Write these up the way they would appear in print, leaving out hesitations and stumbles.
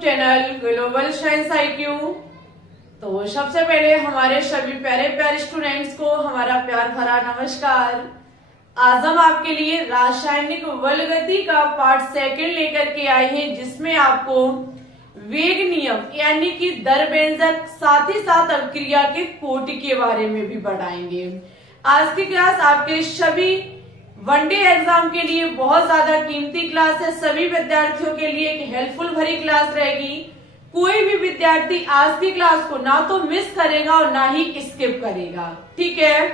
Channel global science IQ। तो सबसे पहले हमारे सभी प्यारे प्यारे स्टूडेंट्स को हमारा प्यार भरा नमस्कार। आज हम आपके लिए रासायनिक बलगति का पार्ट सेकंड लेकर के आए हैं, जिसमें आपको वेग नियम यानी कि दर व्यंजक साथ ही साथ अवक्रिया के कोटि के बारे में भी बढ़ाएंगे। आज की क्लास आपके सभी वनडे एग्जाम के लिए बहुत ज्यादा कीमती क्लास है। सभी विद्यार्थियों के लिए एक हेल्पफुल भरी क्लास रहेगी। कोई भी विद्यार्थी आज की क्लास को ना तो मिस करेगा और ना ही स्किप करेगा, ठीक है।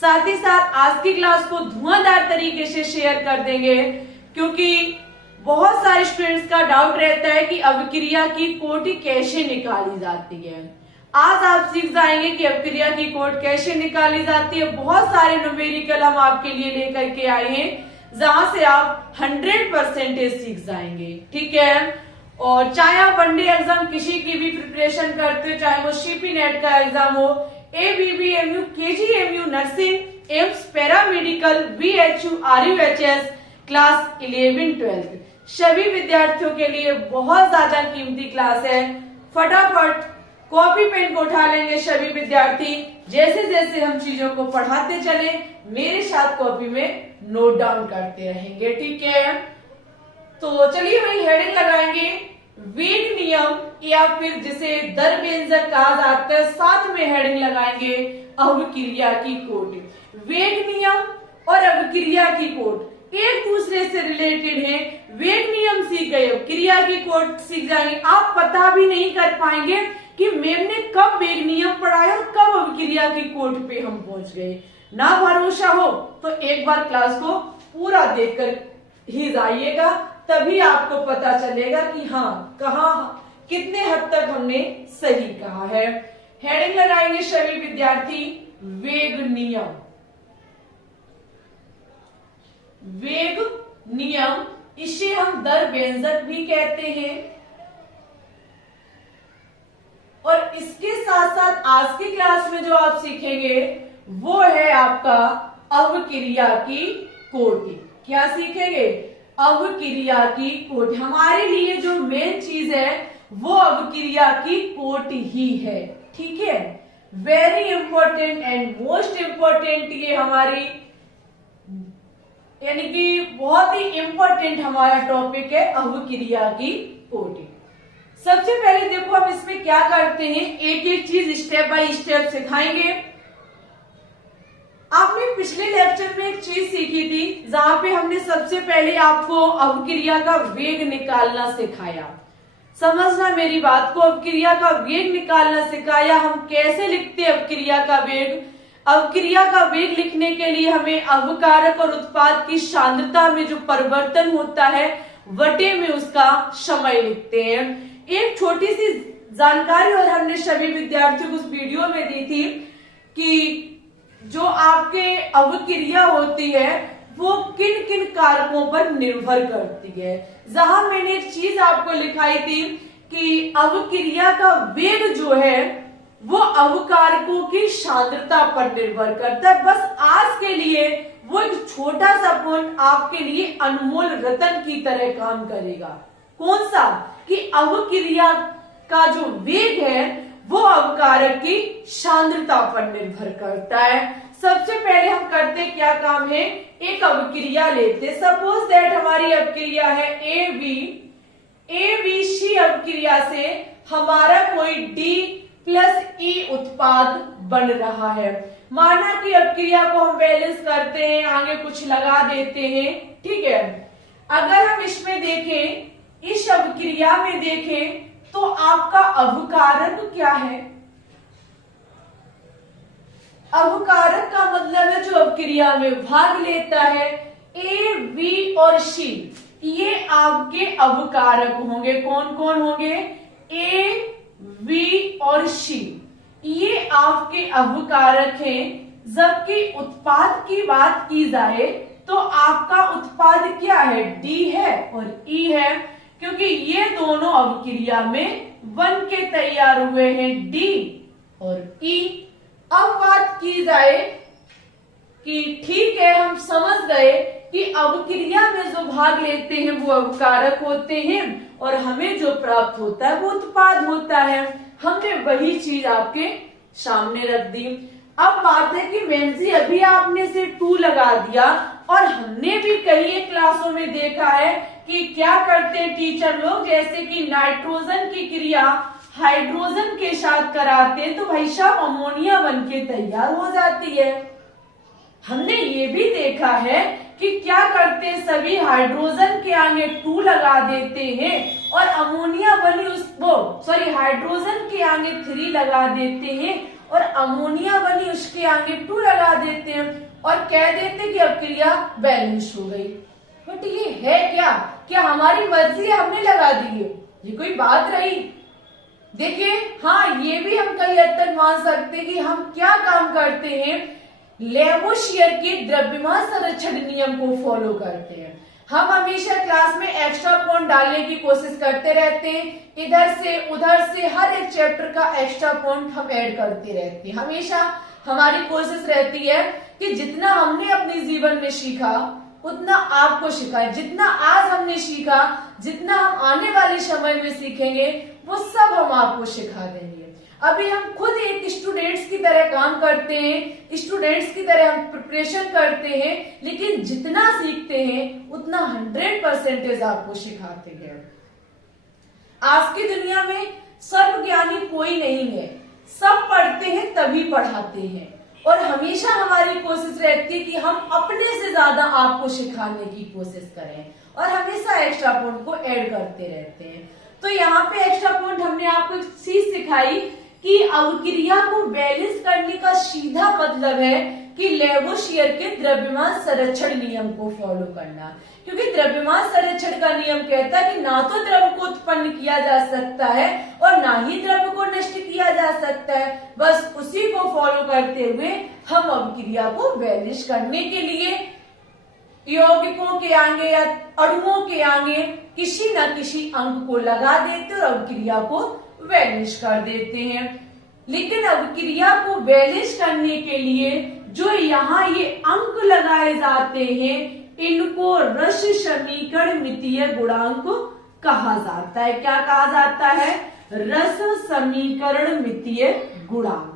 साथ ही साथ आज की क्लास को धुआंधार तरीके से शेयर कर देंगे, क्योंकि बहुत सारे स्टूडेंट्स का डाउट रहता है कि अवक्रिया की कोटि कैसे निकाली जाती है। आज आप सीख जाएंगे कि अवक्रिया की कोटि कैसे निकाली जाती है। बहुत सारे न्यूमेरिकल हम आपके लिए लेकर के आए हैं, जहां से आप 100% सीख जाएंगे, ठीक है। और चाहे आप वनडे एग्जाम किसी की भी प्रिपरेशन करते हो, चाहे वो CP नेट का एग्जाम हो, ABBMU, KGMU, nursing, AIIMS, paramedical, BHU, RUHS, class 11-12, सभी विद्यार्थियों के लिए बहुत ज्यादा कीमती क्लास है। फटाफट कॉपी पेन को उठा लेंगे सभी विद्यार्थी। जैसे जैसे हम चीजों को पढ़ाते चले, मेरे साथ कॉपी में नोट डाउन करते रहेंगे, ठीक है। तो चलिए वही हेडिंग लगाएंगे, वेग नियम या फिर जिसे दर व्यंजक कहा जाता है। साथ में हेडिंग लगाएंगे अवक्रिया की कोटि। वेग नियम और अवक्रिया की कोटि एक दूसरे से रिलेटेड है। वेग नियम सीख गए, अवक्रिया की कोटि सीख जाएंगे। आप पता भी नहीं कर पाएंगे कि मैम ने कब वेग नियम पढ़ाया और कब अवक्रिया की कोटि पे हम पहुंच गए। ना भरोसा हो तो एक बार क्लास को पूरा देखकर ही जाइएगा, तभी आपको पता चलेगा कि हाँ कहाँ कितने हद तक हमने सही कहा है। हेडिंग लगाएंगे सभी विद्यार्थी, वेग नियम। वेग नियम, इसे हम दर व्यंजक भी कहते हैं। और इसके साथ साथ आज की क्लास में जो आप सीखेंगे वो है आपका अवक्रिया की कोटि। क्या सीखेंगे? अवक्रिया की कोटि। हमारे लिए जो मेन चीज है वो अवक्रिया की कोटि ही है, ठीक है। Very important and most important, ये हमारी यानी कि बहुत ही इंपॉर्टेंट हमारा टॉपिक है अवक्रिया की कोटि। सबसे पहले देखो हम इसमें क्या करते हैं, एक एक चीज स्टेप बाय स्टेप सिखाएंगे। आपने पिछले लेक्चर में एक चीज सीखी थी, जहां पे हमने सबसे पहले आपको अवक्रिया का वेग निकालना सिखाया। समझना मेरी बात को, अवक्रिया का वेग निकालना सिखाया। हम कैसे लिखते हैं अवक्रिया का वेग। अवक्रिया का वेग लिखने के लिए हमें अवकारक और उत्पाद की सांद्रता में जो परिवर्तन होता है वटे में उसका समय लिखते हैं। एक छोटी सी जानकारी और हमने सभी विद्यार्थियों को उस वीडियो में दी थी कि जो आपके अवक्रिया होती है वो किन किन कारकों पर निर्भर करती है। जहां मैंने एक चीज आपको लिखाई थी कि अवक्रिया का वेग जो है वो अवकारकों की सांद्रता पर निर्भर करता है। बस आज के लिए वो एक छोटा सा पॉइंट आपके लिए अनमोल रतन की तरह काम करेगा। कौन सा? कि अवक्रिया का जो वेग है वो अवकारक की सांद्रता पर निर्भर करता है। सबसे पहले हम करते क्या काम है, एक अवक्रिया लेते। सपोज दैट हमारी अवक्रिया है ABC अवक्रिया से हमारा कोई D+E उत्पाद बन रहा है। माना कि अवक्रिया को हम बैलेंस करते हैं, आगे कुछ लगा देते हैं, ठीक है। अगर हम इसमें देखें, इस अवक्रिया में देखें तो आपका अवकारक क्या है? अवकारक का मतलब है जो अवक्रिया में भाग लेता है। A, B और C ये आपके अवकारक होंगे। कौन कौन होंगे? A, B और C ये आपके अवकारक हैं। जबकि उत्पाद की बात की जाए तो आपका उत्पाद क्या है? D है और E है, क्योंकि ये दोनों अवक्रिया में बन के तैयार हुए हैं, D और E। अब बात की जाए कि ठीक है हम समझ गए कि अवक्रिया में जो भाग लेते हैं वो अवकारक होते हैं और हमें जो प्राप्त होता है वो उत्पाद होता है। हमने वही चीज आपके सामने रख दी। अब बात है कि मैम जी अभी आपने से 2 लगा दिया और हमने भी कई क्लासों में देखा है कि क्या करते हैं टीचर लोग, जैसे कि नाइट्रोजन की क्रिया हाइड्रोजन के साथ कराते हैं तो भाई साहब अमोनिया बनके तैयार हो जाती है। हमने ये भी देखा है कि क्या करते हैं सभी हाइड्रोजन के आगे 2 लगा देते हैं और अमोनिया बनी हाइड्रोजन के आगे 3 लगा देते हैं और अमोनिया बनी उसके आगे 2 लगा देते हैं और कह देते हैं कि अब क्रिया बैलेंस हो गई। बट ये है क्या हमारी मर्जी है हमने लगा दी है? ये कोई बात रही? देखिए हाँ, ये भी हम कई हद तक मान सकते हैं कि हम क्या काम करते हैं, लेवोशियर के द्रव्यमान संरक्षण नियम को फॉलो करते हैं। हम हमेशा क्लास में एक्स्ट्रा पॉइंट डालने की कोशिश करते रहते हैं, इधर से उधर से हर एक चैप्टर का एक्स्ट्रा पॉइंट हम ऐड करते रहते हैं। हमेशा हमारी कोशिश रहती है कि जितना हमने अपने जीवन में सीखा उतना आपको सिखाए, जितना आज हमने सीखा जितना हम आने वाले समय में सीखेंगे वो सब हम आपको सिखा देंगे। अभी हम खुद एक स्टूडेंट्स की तरह काम करते हैं, स्टूडेंट्स की तरह हम प्रिपरेशन करते हैं, लेकिन जितना सीखते हैं उतना 100% आपको सिखाते हैं। आज की दुनिया में सर्वज्ञानी कोई नहीं है, सब पढ़ते हैं तभी पढ़ाते हैं और हमेशा हमारी कोशिश रहती है कि हम अपने से ज्यादा आपको सिखाने की कोशिश करें और हमेशा एक्स्ट्रा पॉइंट को ऐड करते रहते हैं। तो यहाँ पे एक्स्ट्रा पॉइंट हमने आपको एक चीज सिखाई कि अवक्रिया को बैलेंस करने का सीधा मतलब है कि लेवोशियर के द्रव्यमान संरक्षण नियम को फॉलो करना, क्योंकि द्रव्यमान संरक्षण का नियम कहता है कि ना तो द्रव को उत्पन्न किया जा सकता है और ना ही द्रव को नष्ट किया जा सकता है। बस उसी को फॉलो करते हुए हम अवक्रिया को बैलेंस करने के लिए यौगिकों के आगे या अणुओं के आगे किसी न किसी अंक को लगा देते और अवक्रिया को बैलेंस कर देते हैं। लेकिन अवक्रिया को बैलेंस करने के लिए जो यहाँ ये अंक लगाए जाते हैं इनको रस समीकरण मितीय गुणांक कहा जाता है। क्या कहा जाता है? रस समीकरण मितीय गुणांक।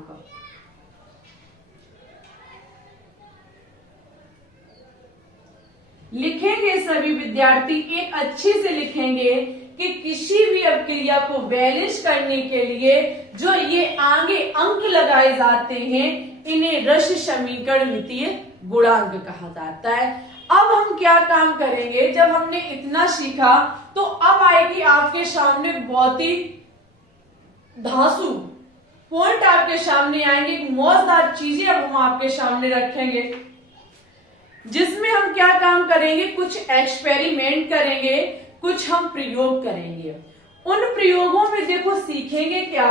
लिखेंगे सभी विद्यार्थी, एक अच्छे से लिखेंगे कि किसी भी अवक्रिया को बैलेंस करने के लिए जो ये आगे अंक लगाए जाते हैं इन्हें रस समीकरण मितीय गुणांक कहा जाता है। अब हम क्या काम करेंगे, जब हमने इतना सीखा तो अब आएगी आपके सामने बहुत ही धांसू पॉइंट आपके सामने आएंगे, मौजदार चीजें अब हम आपके सामने रखेंगे जिसमें हम क्या काम करेंगे, कुछ एक्सपेरिमेंट करेंगे, कुछ हम प्रयोग करेंगे। उन प्रयोगों में देखो सीखेंगे क्या,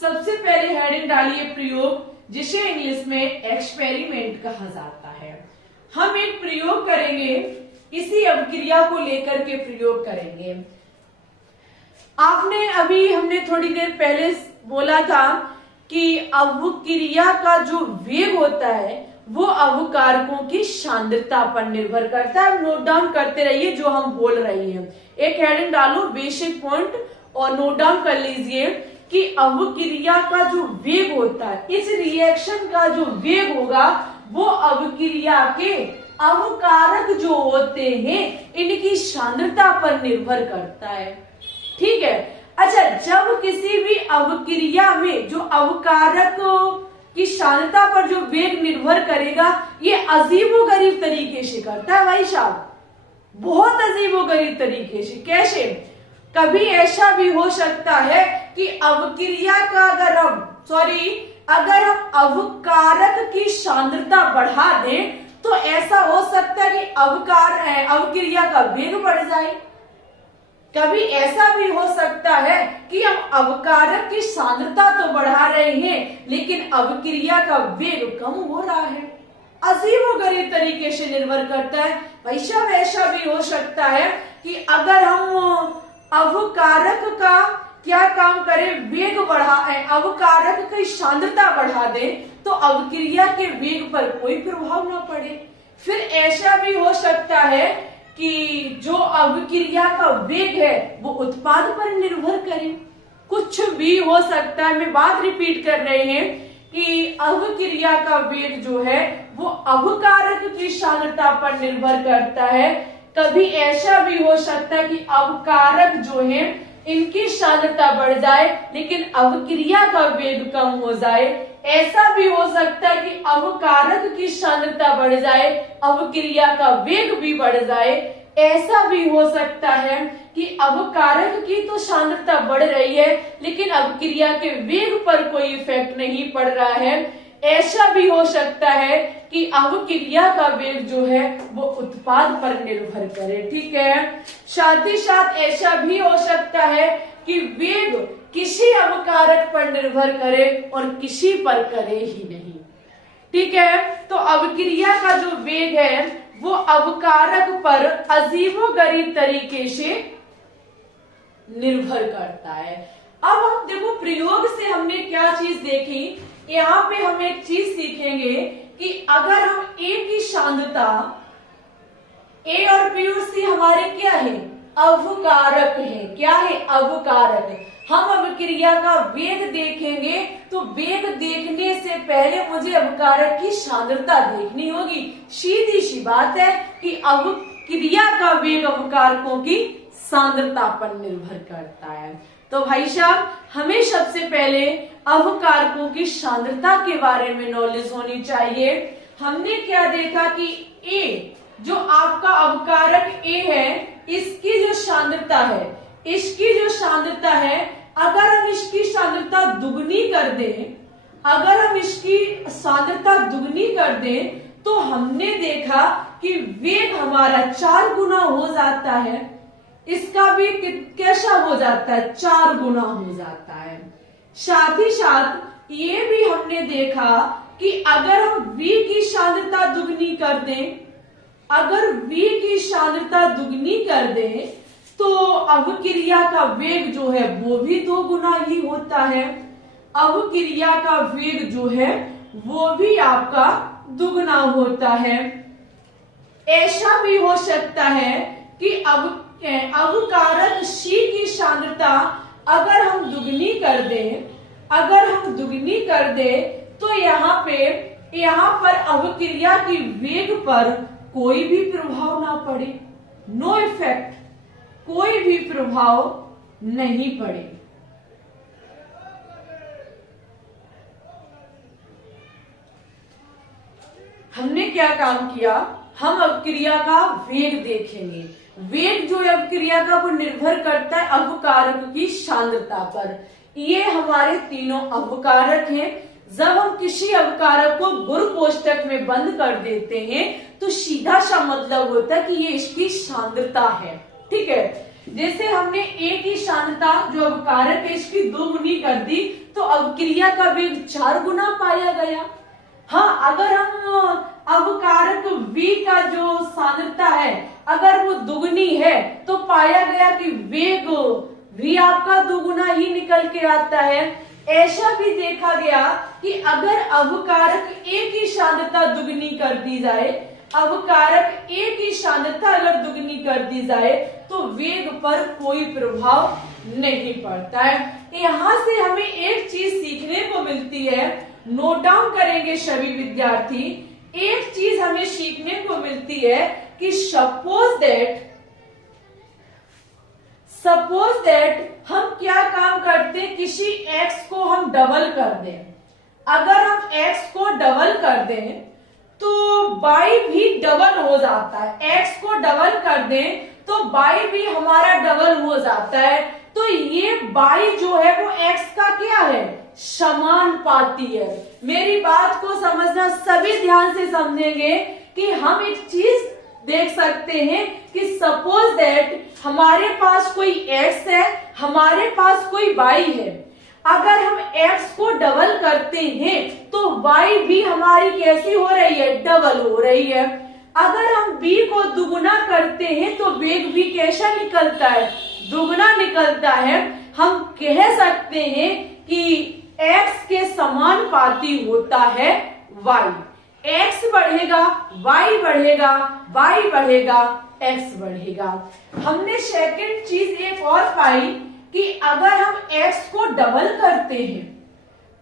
सबसे पहले हेडिंग डालिए प्रयोग, जिसे इंग्लिश में एक्सपेरिमेंट कहा जाता है। हम एक प्रयोग करेंगे, इसी अवक्रिया को लेकर के प्रयोग करेंगे। आपने अभी हमने थोड़ी देर पहले बोला था कि अवक्रिया का जो वेग होता है वो अवकारकों की सांद्रता पर निर्भर करता है। नोट डाउन करते रहिए जो हम बोल रहे हैं। एक हेडिंग डालो बेसिक पॉइंट और नोट डाउन कर लीजिए कि अवक्रिया का जो वेग होता है, इस रिएक्शन का जो वेग होगा वो अवक्रिया के अवकारक जो होते हैं इनकी सांद्रता पर निर्भर करता है। ठीक है। अच्छा, जब किसी भी अवक्रिया में जो अवकारक की सांद्रता पर जो वेग निर्भर करेगा ये अजीबोगरीब तरीके से करता है भाई साहब, बहुत अजीबोगरीब तरीके से। कैसे? कभी ऐसा भी हो सकता है कि अवक्रिया का अगर हम अवकारक की सांद्रता बढ़ा दें तो ऐसा हो सकता है कि अवक्रिया का वेग बढ़ जाए। कभी ऐसा भी हो सकता है कि हम अवकारक की सांद्रता तो बढ़ा रहे हैं लेकिन अवक्रिया का वेग कम हो रहा है। अजीबोगरीब तरीके से निर्भर करता है। वैसा वैसा भी हो सकता है कि अगर हम अवकारक का क्या काम करें, वेग बढ़ाएं, अवकारक की सांद्रता बढ़ा दें तो अवक्रिया के वेग पर कोई प्रभाव ना पड़े। फिर ऐसा भी हो सकता है कि जो अभिक्रिया का वेग है वो उत्पाद पर निर्भर करे। कुछ भी हो सकता है। मैं बात रिपीट कर रहे हैं कि अभिक्रिया का वेग जो है वो अभिकारक की सांद्रता पर निर्भर करता है। कभी ऐसा भी हो सकता है कि अभिकारक जो है इनकी सांद्रता बढ़ जाए लेकिन अभिक्रिया का वेग कम हो जाए। ऐसा भी हो सकता है कि अभिकारक की सांद्रता बढ़ जाए, अभिक्रिया का वेग भी बढ़ जाए। ऐसा भी हो सकता है कि अभिकारक की तो सांद्रता बढ़ रही है लेकिन अभिक्रिया के वेग पर कोई इफेक्ट नहीं पड़ रहा है। ऐसा भी हो सकता है कि अभिक्रिया का वेग जो है वो उत्पाद पर निर्भर करे। ठीक है। साथ ही साथ ऐसा भी हो सकता है कि वेग किसी अभिकारक पर निर्भर करे और किसी पर करे ही नहीं। ठीक है। तो अभिक्रिया का जो वेग है वो अभिकारक पर अजीबोगरीब तरीके से निर्भर करता है। अब हम देखो प्रयोग से हमने क्या चीज देखी। यहाँ पे हम एक चीज सीखेंगे कि अगर हम A की सांद्रता, A और B और C हमारे क्या है, अभिकारक है। क्या है, अभिकारक। हम अभिक्रिया का वेग देखेंगे तो वेग देखने से पहले मुझे अभिकारक की सांद्रता देखनी होगी। सीधी सी बात है कि अभिक्रिया का वेग अभिकारकों की सांद्रता पर निर्भर करता है। तो भाई साहब हमें सबसे पहले अभिकारकों की सांद्रता के बारे में नॉलेज होनी चाहिए। हमने क्या देखा कि A जो आपका अभिकारक A है इसकी जो सांद्रता है, इसकी जो सांद्रता है अगर हम इसकी सांद्रता दुगनी कर दें, अगर हम इसकी सांद्रता दुगनी कर दें तो हमने देखा कि वेग हमारा 4 गुना हो जाता है। इसका भी कैसा हो जाता है, 4 गुना हो जाता है। साथ ही साथ ये भी हमने देखा कि अगर हम V की सांद्रता दुगनी कर दें, अगर V की सांद्रता दुगनी कर दें तो अभिक्रिया का वेग जो है वो भी 2 गुना ही होता है। अभिक्रिया का वेग जो है वो भी आपका दुगना होता है। ऐसा भी हो सकता है कि अभिकारक C की सांद्रता अगर हम दुगनी कर दें, अगर हम दुगनी कर दें तो यहाँ पर अभिक्रिया की वेग पर कोई भी प्रभाव ना पड़े, नो इफेक्ट, कोई भी प्रभाव नहीं पड़े। हमने क्या काम किया, हम अभिक्रिया का वेग देखेंगे। वेग जो है अभिक्रिया का वो निर्भर करता है अभिकारक की सांद्रता पर। ये हमारे तीनों अभिकारक हैं। जब हम किसी अभिकारक को गुण कोष्टक में बंद कर देते हैं तो सीधा सा मतलब होता है कि ये इसकी सांद्रता है। ठीक है। जैसे हमने A की सांद्रता जो अभिकारक है इसकी 2 गुनी कर दी तो अभिक्रिया का वेग 4 गुना पाया गया। हाँ, अगर हम अभिकारक V का जो सांद्रता है अगर वो दुगनी है तो पाया गया कि वेग भी आपका 2 गुना ही निकल के आता है। ऐसा भी देखा गया कि अगर अभिकारक A की सांद्रता दुगनी कर दी जाए, अभिकारक A की सांद्रता अगर दुगनी कर दी जाए तो वेग पर कोई प्रभाव नहीं पड़ता है। यहाँ से हमें एक चीज सीखने को मिलती है, नोट डाउन करेंगे सभी विद्यार्थी। एक चीज हमें सीखने को मिलती है कि सपोज दैट हम क्या काम करते हैं, किसी x को हम डबल कर दें। अगर हम x को डबल कर दें तो y भी डबल हो जाता है। x को डबल कर दें तो y भी हमारा डबल हो जाता है। तो ये y जो है वो x का क्या है, समानुपाती है। मेरी बात को समझना, सभी ध्यान से समझेंगे कि हम एक चीज देख सकते हैं कि सपोज दैट हमारे पास कोई x है, हमारे पास कोई y है। अगर हम x को डबल करते हैं तो y भी हमारी कैसी हो रही है, डबल हो रही है। अगर हम b को दुगुना करते हैं तो वेग भी कैसा निकलता है, दुगुना निकलता है। हम कह सकते हैं कि x के समानुपाती होता है y। x बढ़ेगा, y बढ़ेगा, y बढ़ेगा, x बढ़ेगा। हमने सेकंड चीज एक और पाई कि अगर हम x को डबल करते हैं,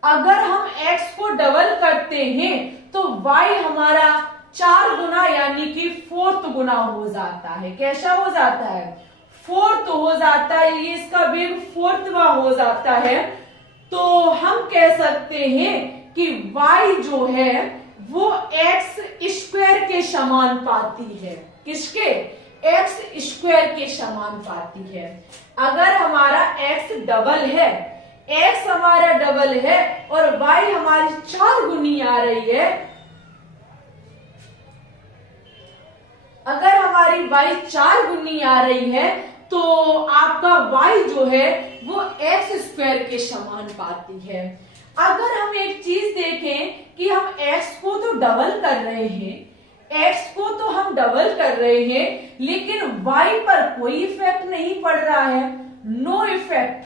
अगर हम x को डबल करते हैं तो y हमारा 4 गुना यानी कि 4th गुना हो जाता है। कैसा हो जाता है? 4th हो जाता है, ये इसका वेग 4वां हो जाता है। तो हम कह सकते हैं कि y जो है वो x स्क्वायर के समानुपाती है। किसके? x स्क्वायर के समानुपाती है। अगर हमारा x डबल है, x हमारा डबल है और y हमारी 4 गुनी आ रही है, अगर हमारी y 4 गुनी आ रही है तो आपका y जो है वो x स्क्वायर के समानुपाती है। अगर हम एक चीज देखें कि हम x को तो डबल कर रहे हैं, x को तो हम डबल कर रहे हैं, लेकिन y पर कोई इफेक्ट नहीं पड़ रहा है। नो इफेक्ट,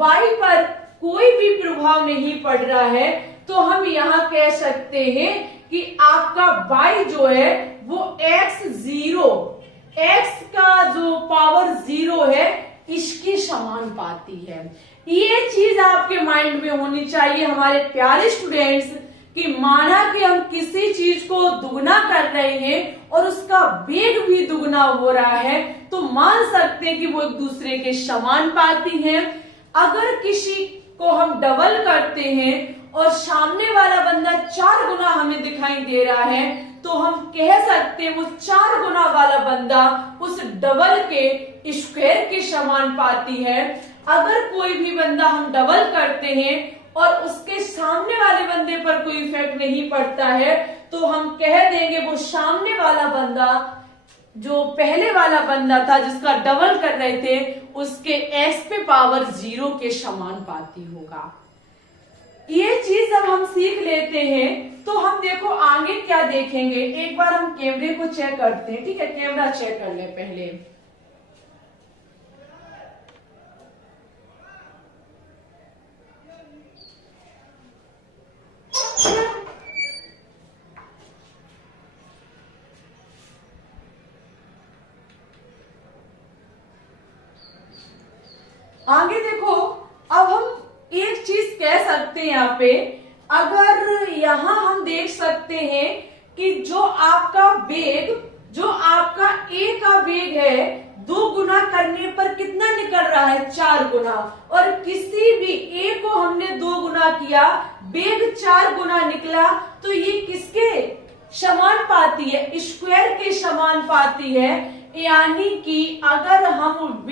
y पर कोई भी प्रभाव नहीं पड़ रहा है। तो हम यहां कह सकते हैं कि आपका y जो है वो x का जो पावर 0 है इसके समानुपाती है। ये चीज आपके माइंड में होनी चाहिए हमारे प्यारे स्टूडेंट्स, कि माना कि हम किसी चीज को दुगना कर रहे हैं और उसका वेग भी दुगना हो रहा है तो मान सकते हैं कि वो एक दूसरे के समानुपाती हैं। अगर किसी को हम डबल करते हैं और सामने वाला बंदा 4 गुना हमें दिखाई दे रहा है तो हम कह सकते हैं वो 4 गुना वाला बंदा उस डबल के स्क्वायर के समानुपाती है। अगर कोई भी बंदा हम डबल करते हैं और उसके सामने वाले बंदे पर कोई इफेक्ट नहीं पड़ता है तो हम कह देंगे वो सामने वाला बंदा जो पहले वाला बंदा था जिसका डबल कर रहे थे उसके x पे पावर 0 के समानुपाती होगा। ये चीज जब हम सीख लेते हैं तो हम देखो आगे क्या देखेंगे। एक बार हम कैमरे को चेक करते हैं, ठीक है? कैमरा चेक कर ले पहले। आगे देखो, अब हम एक चीज कह सकते हैं यहाँ पे, अगर यहां हम देख सकते हैं कि जो आपका वेग, जो आपका a का वेग है 2 गुना करने पर कितना निकल रहा है? 4 गुना। और किसी भी a को हमने 2 गुना किया, वेग 4 गुना निकला, तो ये किसके समानुपाती है? स्क्वायर के समानुपाती है। यानी कि अगर हम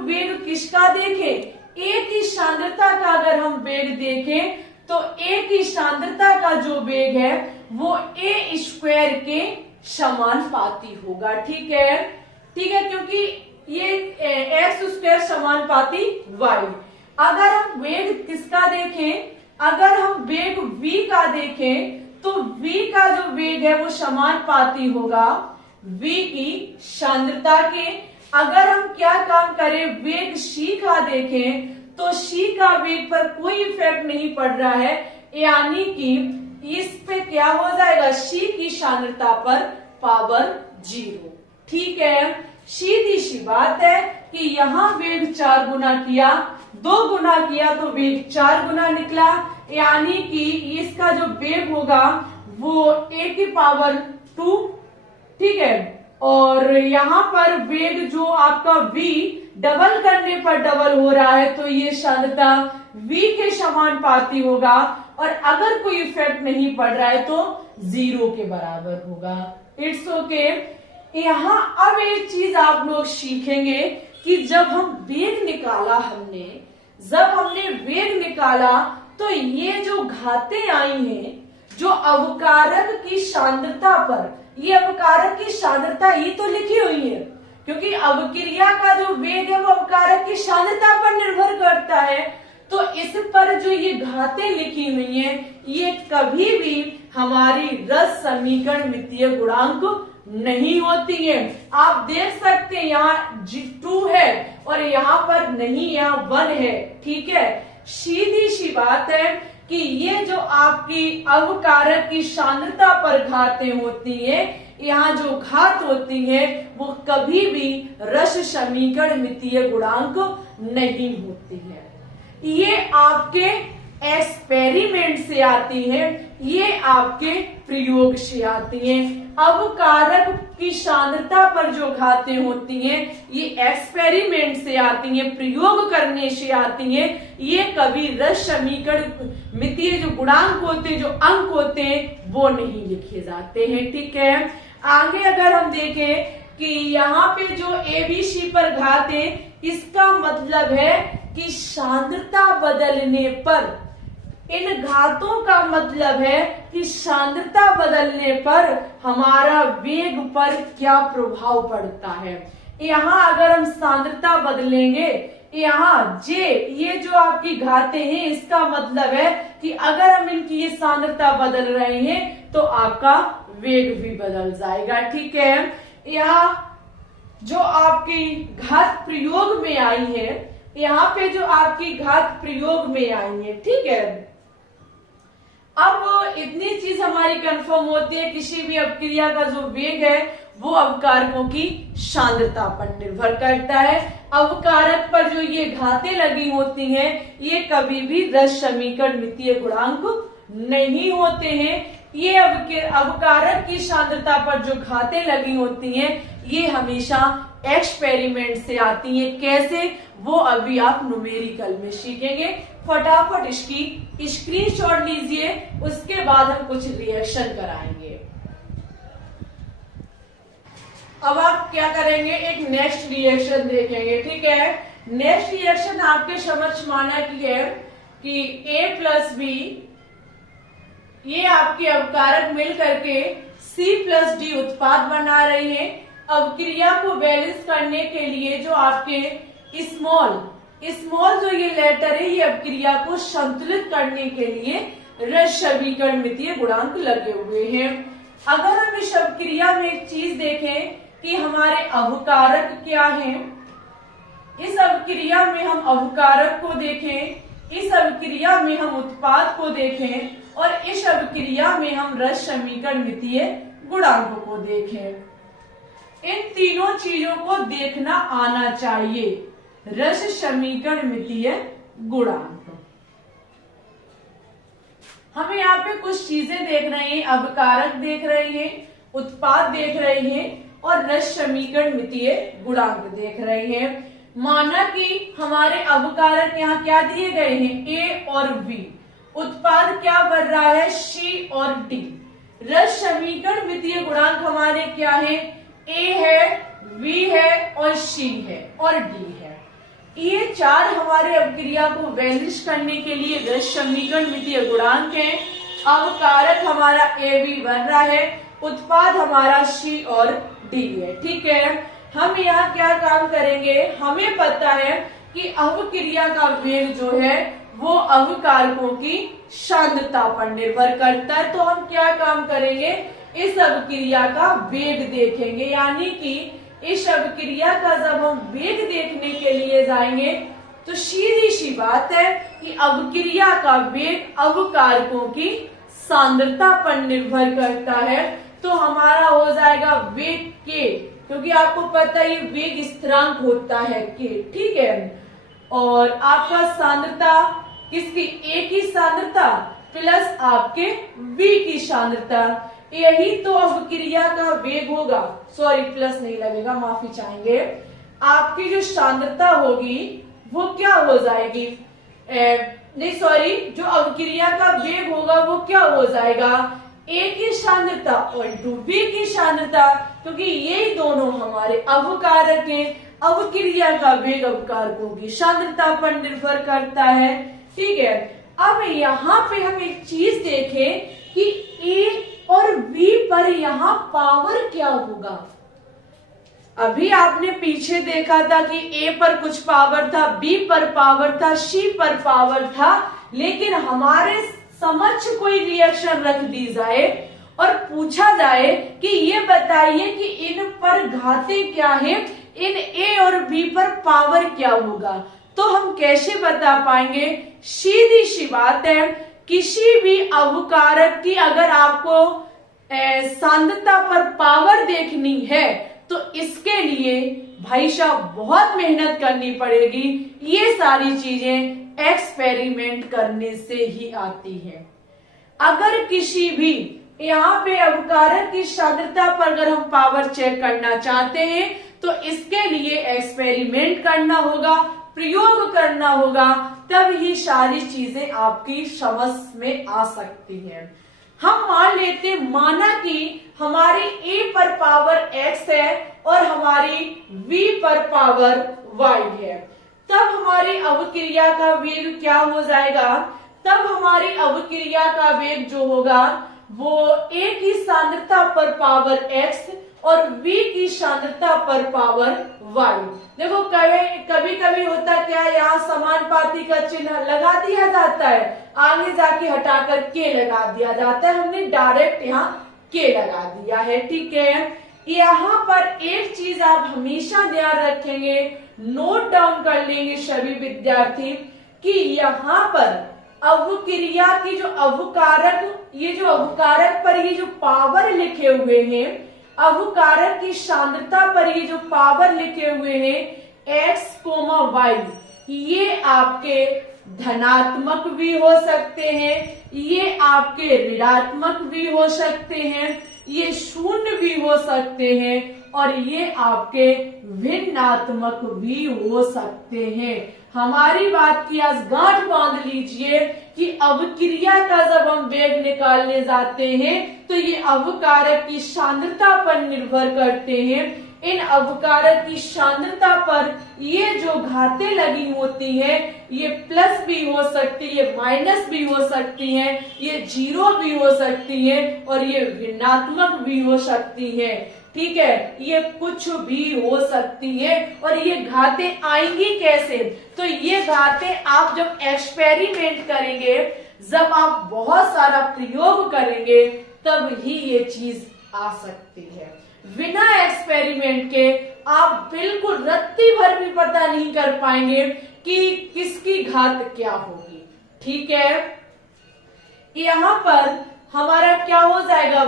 वेग किसका देखें, a की सांद्रता का अगर हम वेग देखें तो a की सांद्रता का जो वेग है वो a स्क्वायर के समानुपाती होगा। ठीक है? ठीक है, क्योंकि ये x स्क्वायर समानुपाती y। अगर हम वेग किसका देखें, अगर हम वेग v का देखें तो v का जो वेग है वो समानुपाती होगा v की सांद्रता के। अगर हम क्या काम करें, वेग c का देखें तो c का वेग पर कोई इफेक्ट नहीं पड़ रहा है, यानी कि इस पे क्या हो जाएगा? c की सांद्रता पर पावर 0। ठीक है? सीधी सी बात है कि यहाँ वेग 4 गुना किया, 2 गुना किया तो वेग 4 गुना निकला, यानी कि इसका जो वेग होगा वो a की पावर 2। ठीक है? और यहाँ पर वेग जो आपका v डबल करने पर डबल हो रहा है तो ये सांद्रता v के समानुपाती होगा, और अगर कोई इफेक्ट नहीं पड़ रहा है तो 0 के बराबर होगा। It's okay. यहाँ अब एक चीज आप लोग सीखेंगे कि जब हमने वेग निकाला तो ये जो घातें आई हैं, जो अवकारक की सांद्रता पर, ये अवकारक की सांद्रता ये तो लिखी हुई है, क्योंकि अवक्रिया का जो वेग है वो अवकारक की सांद्रता पर निर्भर करता है। तो इस पर जो ये घातें लिखी हुई हैं ये कभी भी हमारी रस समीकरण मितीय गुणांक नहीं होती है। आप देख सकते हैं यहाँ 2 है और यहाँ पर नहीं, यहाँ 1 है। ठीक है? सीधी सी बात है कि ये जो आपकी अवकारक की सांद्रता पर घातें होती हैं, यहाँ जो घात होती है वो कभी भी रस समीकरण मितीय गुणांक नहीं होती है। ये आपके एक्सपेरिमेंट से आती है, ये आपके प्रयोग से आती है। अवकारक की सांद्रता पर जो घातें होती हैं ये एक्सपेरिमेंट से आती हैं, प्रयोग करने से आती हैं। ये कभी रस समीकरण मितीय जो गुणांक होते हैं, जो अंक होते हैं, वो नहीं लिखे जाते हैं। ठीक है, आगे अगर हम देखें कि यहाँ पे जो एबीसी पर घात है, इसका मतलब है कि सांद्रता बदलने पर, इन घातों का मतलब है कि सांद्रता बदलने पर हमारा वेग पर क्या प्रभाव पड़ता है। यहाँ अगर हम सांद्रता बदलेंगे, यहाँ जे ये जो आपकी घातें हैं, इसका मतलब है कि अगर हम इनकी ये सांद्रता बदल रहे हैं तो आपका वेग भी बदल जाएगा। ठीक है, यहाँ जो आपकी घात प्रयोग में आई है, यहाँ पे जो आपकी घात प्रयोग में आई है, ठीक है। अब इतनी चीज हमारी कंफर्म होती है, किसी भी अपक्रिया का जो वेग है वो अवकारकों की सांद्रता पर निर्भर करता है। अवकारक पर जो ये घातें लगी होती हैं ये कभी भी रस समीकरण मितीय गुणांक नहीं होते हैं। ये अवकारक की सांद्रता पर जो घातें लगी होती हैं ये हमेशा एक्सपेरिमेंट से आती हैं। कैसे, वो अभी आप न्यूमेरिकल में सीखेंगे। फटाफट इसकी स्क्रीनशॉट लीजिए, उसके बाद हम कुछ रिएक्शन कराएंगे। अब आप क्या करेंगे, एक नेक्स्ट रिएक्शन देखेंगे। ठीक है, नेक्स्ट रिएक्शन आपके समझ माना की है कि A प्लस बी, ये आपके अवकारक मिल करके C प्लस डी उत्पाद बना रहे हैं। अवक्रिया को बैलेंस करने के लिए जो आपके स्मॉल जो ये लेटर है, ये अवक्रिया को संतुलित करने के लिए रस समीकरण मितीय गुणांक लगे हुए हैं। अगर हम इस अवक्रिया में एक चीज देखें कि हमारे अवकारक क्या है, इस अवक्रिया में हम अवकारक को देखें, इस अवक्रिया में हम उत्पाद को देखें और इस अवक्रिया में हम रस समीकरण मितीय गुणांक को देखें। इन तीनों चीजों को देखना आना चाहिए। रस समीकरण मितीय गुणांक, हम यहाँ पे कुछ चीजें देख रहे हैं, अवकारक देख रहे हैं, उत्पाद देख रहे हैं और रस समीकरण मितीय गुणांक देख रहे हैं। माना कि हमारे अवकारक यहाँ क्या दिए गए हैं, ए और बी। उत्पाद क्या बन रहा है, सी और डी। रस समीकरण मितीय गुणांक हमारे क्या है, ए है, बी है और सी है और डी है। ये चार हमारे अवक्रिया को बैलेंस करने के लिए रस समीकरण मितीय गुणांक है। अवकारक हमारा ए बी बन रहा है, उत्पाद हमारा सी और डी है। ठीक है, हम यहाँ क्या काम करेंगे, हमें पता है कि अवक्रिया का वेग जो है वो अवकारकों की सांद्रता पर निर्भर करता है। तो हम क्या काम करेंगे, इस अवक्रिया का वेग देखेंगे, यानी कि इस अवक्रिया का जब हम वेग देखने के लिए जाएंगे तो सीधी सी बात है कि अवक्रिया का वेग अवकारकों की सांद्रता पर निर्भर करता है। तो हमारा हो जाएगा वेग के, क्योंकि आपको पता है ये वेग स्थिरांक होता है के। ठीक है, और आपका सांद्रता किसकी, ए की सांद्रता प्लस आपके बी की सांद्रता, यही तो अवक्रिया का वेग होगा। सॉरी, प्लस नहीं लगेगा, माफी चाहेंगे। आपकी जो सांद्रता होगी वो क्या हो जाएगी, नहीं सॉरी, जो अवक्रिया का वेग होगा वो क्या हो जाएगा, ए की सांद्रता और बी की सांद्रता, क्योंकि ये दोनों हमारे अवकारक हैं। अवक्रिया का वेग अवकारकों की सांद्रता पर निर्भर करता है। ठीक है, अब यहाँ पे हम एक चीज देखें कि ए और बी पर यहाँ पावर क्या होगा। अभी आपने पीछे देखा था कि ए पर कुछ पावर था, बी पर पावर था, सी पर पावर था, लेकिन हमारे समक्ष कोई रिएक्शन रख दी जाए और पूछा जाए कि ये बताइए कि इन पर घातें क्या है, इन ए और बी पर पावर क्या होगा, तो हम कैसे बता पाएंगे। सीधी सी बात है किसी भी अवकारक की अगर आपको सांद्रता पर पावर देखनी है तो इसके लिए भाई साहब बहुत मेहनत करनी पड़ेगी। ये सारी चीजें एक्सपेरिमेंट करने से ही आती है। अगर किसी भी यहाँ पे अवकारक की सांद्रता पर अगर हम पावर चेक करना चाहते हैं तो इसके लिए एक्सपेरिमेंट करना होगा, प्रयोग करना होगा, तब ही सारी चीजें आपकी समझ में आ सकती हैं। हम मान लेते माना कि हमारी A पर पावर X है और हमारी V पर पावर Y है, तब हमारी अवक्रिया का वेग क्या हो जाएगा? तब हमारी अवक्रिया का वेग जो होगा वो A की सांद्रता पर पावर X और V की सांद्रता पर पावर Y। देखो कभी कभी होता क्या, यहाँ समानुपाती का चिन्ह लगा दिया जाता है, आगे जाके हटाकर के लगा दिया जाता है, हमने डायरेक्ट यहाँ के लगा दिया है। ठीक है, यहाँ पर एक चीज आप हमेशा ध्यान रखेंगे, नोट डाउन कर लेंगे सभी विद्यार्थी कि यहाँ पर अवक्रिया की जो अवकारक, ये जो अवकारक पर ये जो पावर लिखे हुए हैं, अवकारक की सांद्रता पर ये जो पावर लिखे हुए हैं x, y, ये आपके धनात्मक भी हो सकते हैं, ये आपके ऋणात्मक भी हो सकते हैं, ये शून्य भी हो सकते हैं और ये आपके भिन्नात्मक भी हो सकते हैं। हमारी बात की आज गांठ बांध लीजिए कि अवक्रिया का जब हम वेग निकालने जाते हैं तो ये अवकारक की सांद्रता पर निर्भर करते हैं। इन अवकारक की सांद्रता पर ये जो घातें लगी होती हैं, ये प्लस भी हो सकती है, माइनस भी हो सकती हैं, ये जीरो भी हो सकती हैं और ये ऋणात्मक भी हो सकती है। ठीक है, ये कुछ भी हो सकती है और ये घातें आएंगी कैसे? तो ये घातें आप जब एक्सपेरिमेंट करेंगे, जब आप बहुत सारा प्रयोग करेंगे, तब ही ये चीज आ सकती है। बिना एक्सपेरिमेंट के आप बिल्कुल रत्ती भर भी पता नहीं कर पाएंगे कि किसकी घात क्या होगी। ठीक है, यहाँ पर हमारा क्या हो जाएगा?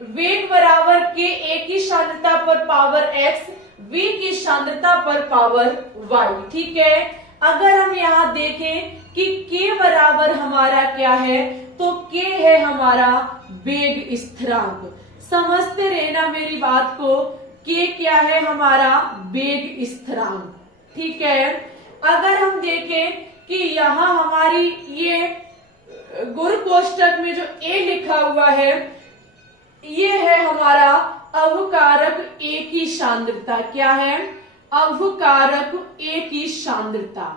वेग बराबर के A की सांद्रता पर पावर x, V की सांद्रता पर पावर y। ठीक है, अगर हम यहाँ देखें कि k बराबर हमारा क्या है, तो k है हमारा वेग स्थिरांक। समझते रहना मेरी बात को, k क्या है? हमारा वेग स्थिरांक। ठीक है, अगर हम देखें कि यहाँ हमारी ये गुण कोष्टक में जो A लिखा हुआ है, ये है हमारा अवकारक A की सांद्रता। क्या है? अवकारक A की सांद्रता।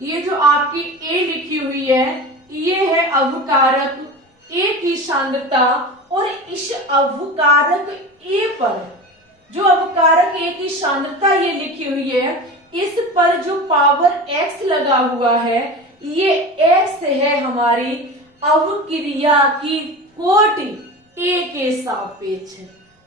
ये जो आपकी A लिखी हुई है, ये है अवकारक A की सांद्रता और इस अवकारक A पर जो अवकारक A की सांद्रता ये लिखी हुई है, इस पर जो पावर x लगा हुआ है, ये x है हमारी अवक्रिया की कोटि A के सापेक्ष।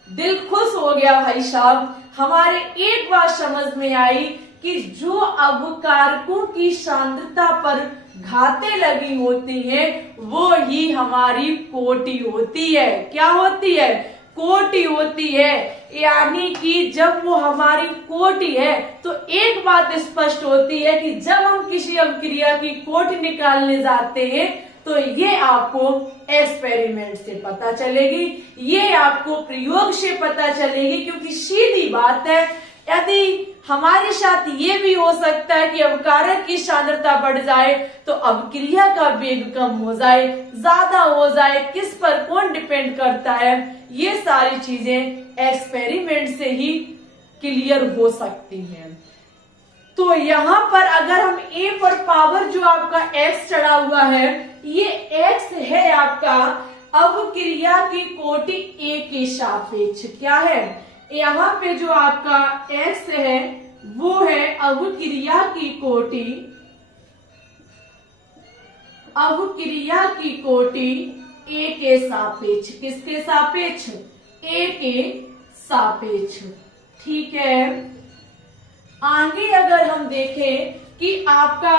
दिल खुश हो गया भाई साहब, हमारे एक बात समझ में आई कि जो अवकारकों की सांद्रता पर घातें लगी होती हैं, वो ही हमारी कोटि होती है। क्या होती है? कोटि होती है। यानी कि जब वो हमारी कोटि है तो एक बात स्पष्ट होती है कि जब हम किसी अवक्रिया की कोटि निकालने जाते हैं तो ये आपको एक्सपेरिमेंट से पता चलेगी, ये आपको प्रयोग से पता चलेगी। क्योंकि सीधी बात है, यदि हमारे साथ ये भी हो सकता है कि अवकारक की सांद्रता बढ़ जाए तो अवक्रिया का वेग कम हो जाए, ज्यादा हो जाए, किस पर कौन डिपेंड करता है, ये सारी चीजें एक्सपेरिमेंट से ही क्लियर हो सकती हैं। तो यहाँ पर अगर हम A पर पावर जो आपका x चढ़ा हुआ है, ये x है आपका अवक्रिया की कोटि A के सापेक्ष। क्या है? यहाँ पे जो आपका x है वो है अवक्रिया की कोटि, अवक्रिया की कोटि A के सापेक्ष। किसके सापेक्ष? A के सापेक्ष। ठीक है, आगे अगर हम देखें कि आपका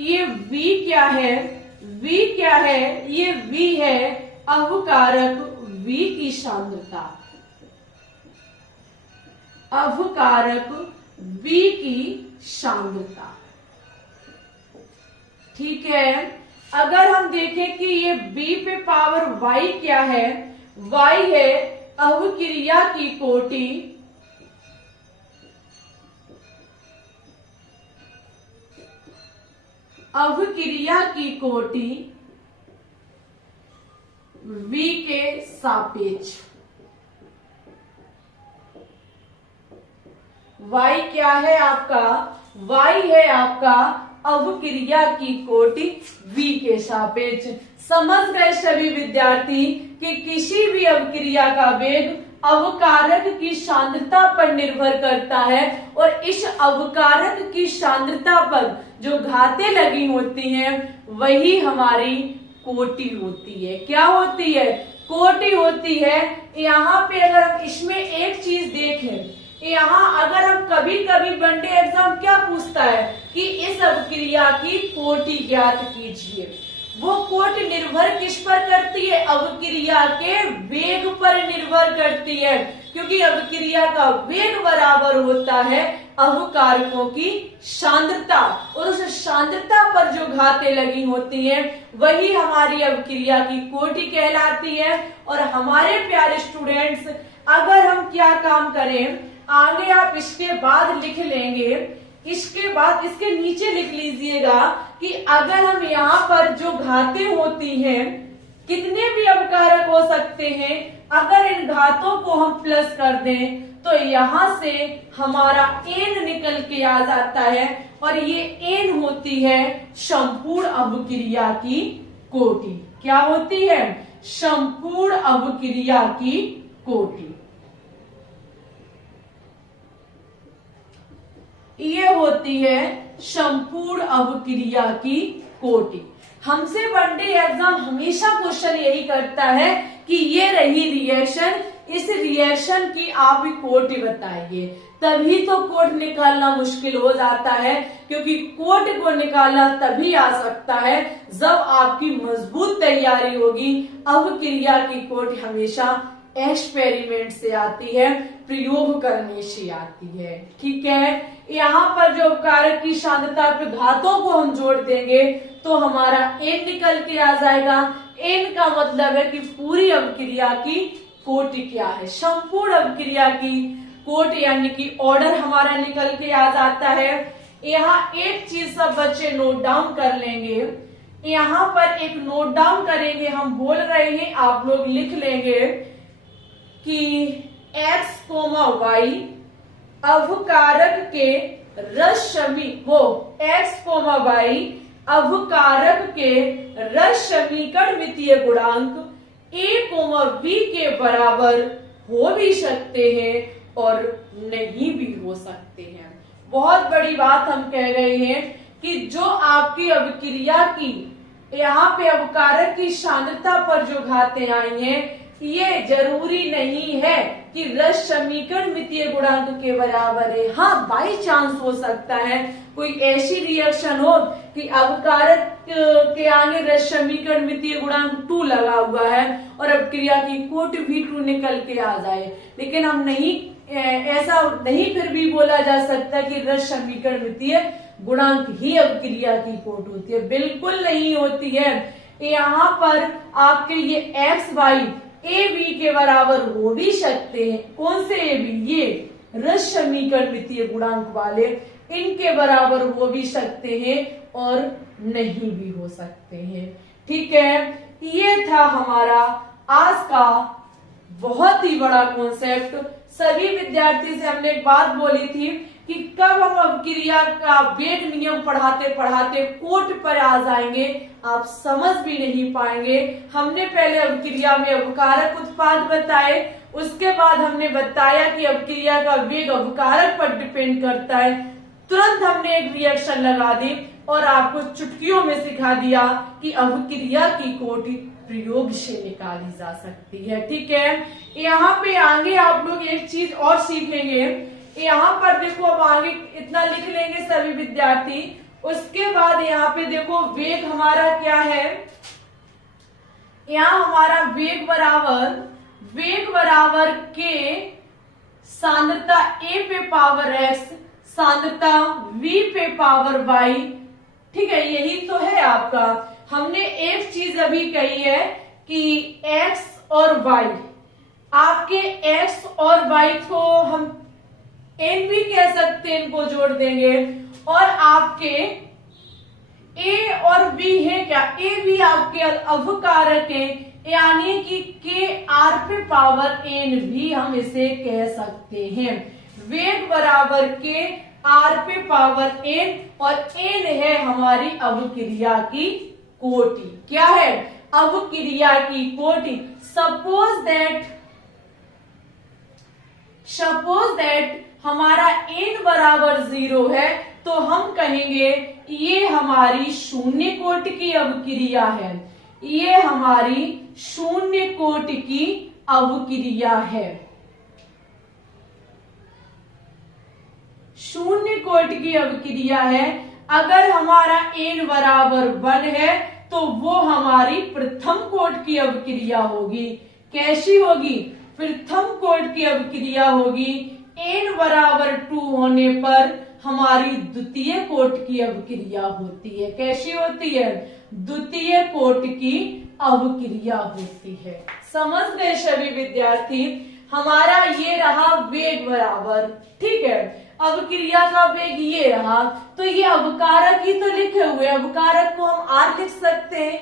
ये V क्या है, V क्या है, ये V है अवकारक V की सांद्रता, अवकारक V की सांद्रता। ठीक है, अगर हम देखें कि ये B पे पावर Y क्या है, Y है अवक्रिया की कोटि, अवक्रिया की कोटि V के सापेक्ष। Y क्या है आपका, Y है आपका अवक्रिया की कोटि V के सापेक्ष। समझ गए सभी विद्यार्थी कि किसी भी अवक्रिया का वेग अवकारक की सांद्रता पर निर्भर करता है और इस अवकारक की सांद्रता पर जो घातें लगी होती हैं वही हमारी कोटि होती है। क्या होती है, कोटि होती है। यहाँ पे अगर हम इसमें एक चीज देखें, यहाँ अगर हम कभी कभी वनडे एग्जाम क्या पूछता है कि इस अवक्रिया की कोटि ज्ञात कीजिए, वो कोटि निर्भर किस पर करती है, अवक्रिया के वेग पर निर्भर करती है, क्योंकि अवक्रिया का वेग बराबर होता है अवकारकों की सांद्रता, और उस सांद्रता पर जो घातें लगी होती हैं वही हमारी अवक्रिया की कोटि कहलाती है। और हमारे प्यारे स्टूडेंट्स, अगर हम क्या काम करें, आगे आप इसके बाद लिख लेंगे, इसके बाद इसके नीचे लिख लीजिएगा कि अगर हम यहाँ पर जो घातें होती हैं, कितने भी अवकारक हो सकते हैं, अगर इन घातों को हम प्लस कर दें तो यहां से हमारा n निकल के आ जाता है, और ये n होती है संपूर्ण अवक्रिया की कोटि। क्या होती है, संपूर्ण अवक्रिया की कोटि। ये होती है संपूर्ण अवक्रिया की कोटि। हमसे वनडे एग्जाम हमेशा क्वेश्चन यही करता है कि ये रही रिएक्शन, इस रिएक्शन की आप कोटि बताइए, तभी तो कोट निकालना मुश्किल हो जाता है, क्योंकि कोट को निकालना तभी आ सकता है जब आपकी मजबूत तैयारी होगी। अवक्रिया की कोट हमेशा एक्सपेरिमेंट से आती है, प्रयोग करने से आती है। ठीक है, यहाँ पर जो अवकारक की सांद्रता पे घातों को हम जोड़ देंगे तो हमारा n निकल के आ जाएगा। n का मतलब है कि पूरी अवक्रिया की कोटि क्या है, संपूर्ण अवक्रिया की कोटि, यानी कि ऑर्डर हमारा निकल के आ जाता है। यहाँ एक चीज सब बच्चे नोट डाउन कर लेंगे, यहाँ पर एक नोट डाउन करेंगे, हम बोल रहे हैं आप लोग लिख लेंगे कि x, y अवकारक के रसमी हो, x, y अवकारक के रस समीकरण द्वितीय गुणांक a, b के बराबर हो भी सकते हैं और नहीं भी हो सकते हैं। बहुत बड़ी बात हम कह रहे हैं कि जो आपकी अवक्रिया की यहाँ पे अवकारक की सांद्रता पर जो घातें आई हैं, ये जरूरी नहीं है कि रस समीकरण द्वितीय गुणांक के बराबर है। हाँ, बाई चांस हो सकता है कोई ऐसी रिएक्शन हो कि अवकारक के आगे रस समीकरण द्वितीय गुणांक 2 लगा हुआ है और अवक्रिया की कोटि भी 2 निकल के आ जाए, लेकिन हम नहीं, ऐसा नहीं फिर भी बोला जा सकता कि रस समीकरण द्वितीय गुणांक ही अवक्रिया की कोटि होती है, बिल्कुल नहीं होती है। यहाँ पर आपके ये एक्स वाई ए बी के बराबर हो भी सकते हैं। कौन से ए बी? ये रस समीकरण द्वितीय गुणांक वाले, इनके बराबर हो भी सकते हैं और नहीं भी हो सकते हैं। ठीक है, ये था हमारा आज का बहुत ही बड़ा कॉन्सेप्ट। सभी विद्यार्थी से हमने एक बात बोली थी कि कब हम अवक्रिया का वेग नियम पढ़ाते पढ़ाते कोट पर आ जाएंगे आप समझ भी नहीं पाएंगे। हमने पहले अवक्रिया में अवकारक उत्पाद बताए, उसके बाद हमने बताया कि अवक्रिया का वेग अवकारक पर डिपेंड करता है। तुरंत हमने एक रिएक्शन लगा दी और आपको चुटकियों में सिखा दिया कि अवक्रिया की कोटि प्रयोग से निकाली जा सकती है। ठीक है, यहाँ पे आगे आप लोग एक चीज और सीखेंगे। यहाँ पर देखो, अब आगे इतना लिख लेंगे सभी विद्यार्थी, उसके बाद यहाँ पे देखो वेग हमारा क्या है, यहाँ हमारा वेग बराबर के सांद्रता a पे पावर x, सांद्रता v पे पावर y। ठीक है, यही तो है आपका। हमने एक चीज अभी कही है कि x और y, आपके x और y को हम n भी कह सकते हैं, इनको जोड़ देंगे। और आपके a और b है क्या, a भी आपके अवकारक है, यानी कि k r पे पावर n भी हम इसे कह सकते हैं। वेग बराबर के r पे पावर n, और n है हमारी अवक्रिया की कोटि। क्या है, अवक्रिया की कोटि। सपोज दैट हमारा n बराबर 0 है, तो हम कहेंगे ये हमारी शून्य कोटि की अवक्रिया है, ये हमारी शून्य कोटि की अवक्रिया है। शून्य कोटि की अवक्रिया है। अगर हमारा n बराबर 1 है तो वो हमारी प्रथम कोटि की अवक्रिया होगी। कैसी होगी, प्रथम कोटि की अवक्रिया होगी। n बराबर 2 होने पर हमारी द्वितीय कोटि की अवक्रिया होती है। कैसी होती है, द्वितीय कोटि की अवक्रिया होती है। समझ गए सभी विद्यार्थी। हमारा ये रहा वेग बराबर, ठीक है, अवक्रिया का वेग ये रहा। तो ये अवकारक ही तो लिखे हुए, अवकारक को हम r लिख सकते हैं।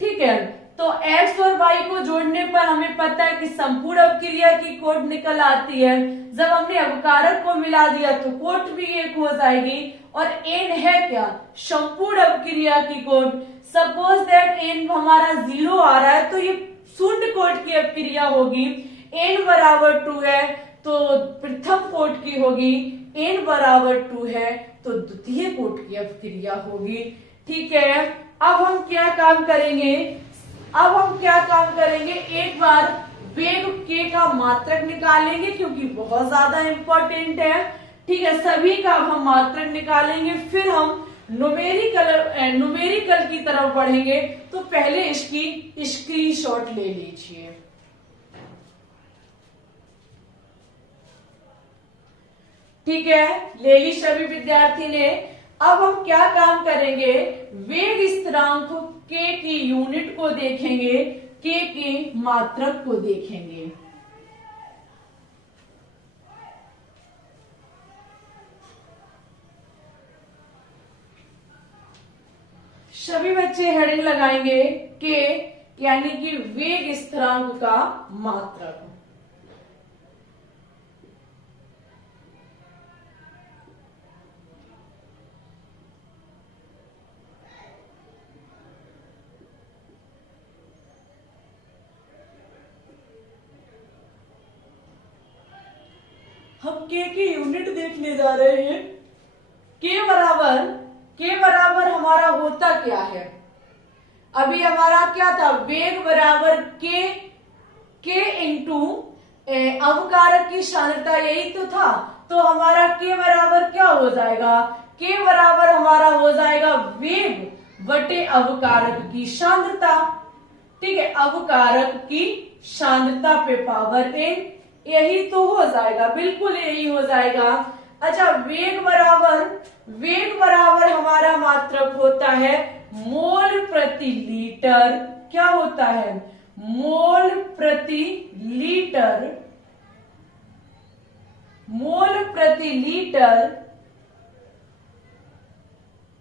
ठीक है, तो x और y को जोड़ने पर हमें पता है कि संपूर्ण अवक्रिया की कोट निकल आती है। जब हमने अवकारक को मिला दिया तो कोट भी एक हो जाएगी। और n है क्या, संपूर्ण अवक्रिया की कोट। सपोज दैट n हमारा 0 आ रहा है तो ये शून्य कोट की अवक्रिया होगी। n बराबर 2 है तो प्रथम कोट की होगी, n बराबर 2 है तो द्वितीय कोट की अवक्रिया होगी। ठीक है, अब हम क्या काम करेंगे, एक बार वेग k का मात्रक निकालेंगे क्योंकि बहुत ज्यादा इंपॉर्टेंट है। ठीक है, सभी का हम मात्रक निकालेंगे, फिर हम न्यूमेरिकल की तरफ बढ़ेंगे। तो पहले इसकी स्क्रीनशॉट ले लीजिए। ठीक है, ले ली सभी विद्यार्थी ने। अब हम क्या काम करेंगे, वेग स्थिरांक k की यूनिट को देखेंगे, k के मात्रक को देखेंगे। सभी बच्चे हेडिंग लगाएंगे k यानी कि वेग स्थिरांक का मात्रक। हम k की यूनिट देखने जा रहे हैं। k बराबर हमारा होता क्या है, अभी हमारा क्या था, वेग बराबर k इंटू अवकारक की सांद्रता, यही तो था। तो हमारा k बराबर क्या हो जाएगा, k बराबर हमारा हो जाएगा वेग बटे अवकारक की सांद्रता। ठीक है, अवकारक की सांद्रता पे पावर n, यही तो हो जाएगा, बिल्कुल यही हो जाएगा। अच्छा, वेग बराबर हमारा मात्रक होता है मोल प्रति लीटर। क्या होता है, मोल प्रति लीटर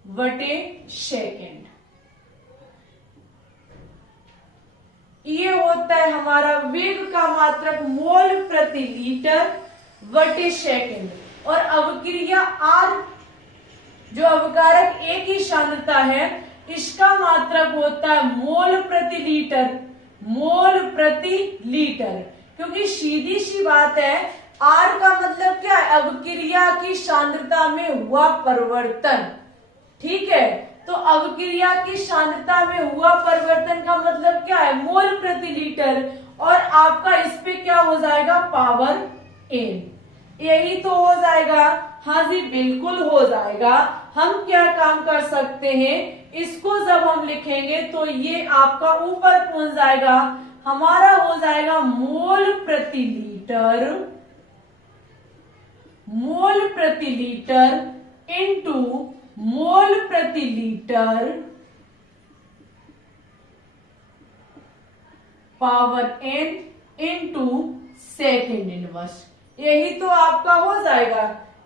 बटे सेकेंड। ये होता है हमारा वेग का मात्रक मोल प्रति लीटर बटे सेकेंड। और अवक्रिया R, जो अवकारक A की सांद्रता है, इसका मात्रक होता है मोल प्रति लीटर। क्योंकि सीधी सी बात है, R का मतलब क्या है, अवक्रिया की सांद्रता में हुआ परिवर्तन। ठीक है, तो अवक्रिया की सांद्रता में हुआ परिवर्तन का मतलब क्या है, मोल प्रति लीटर। और आपका इस पे क्या हो जाएगा, पावर n, यही तो हो जाएगा। हाँ जी, बिल्कुल हो जाएगा। हम क्या काम कर सकते हैं, इसको जब हम लिखेंगे तो ये आपका ऊपर पहुंच जाएगा, हमारा हो जाएगा मोल प्रति लीटर इंटू मोल प्रति litre power n into second inverse. यही तो आपका हो जाएगा,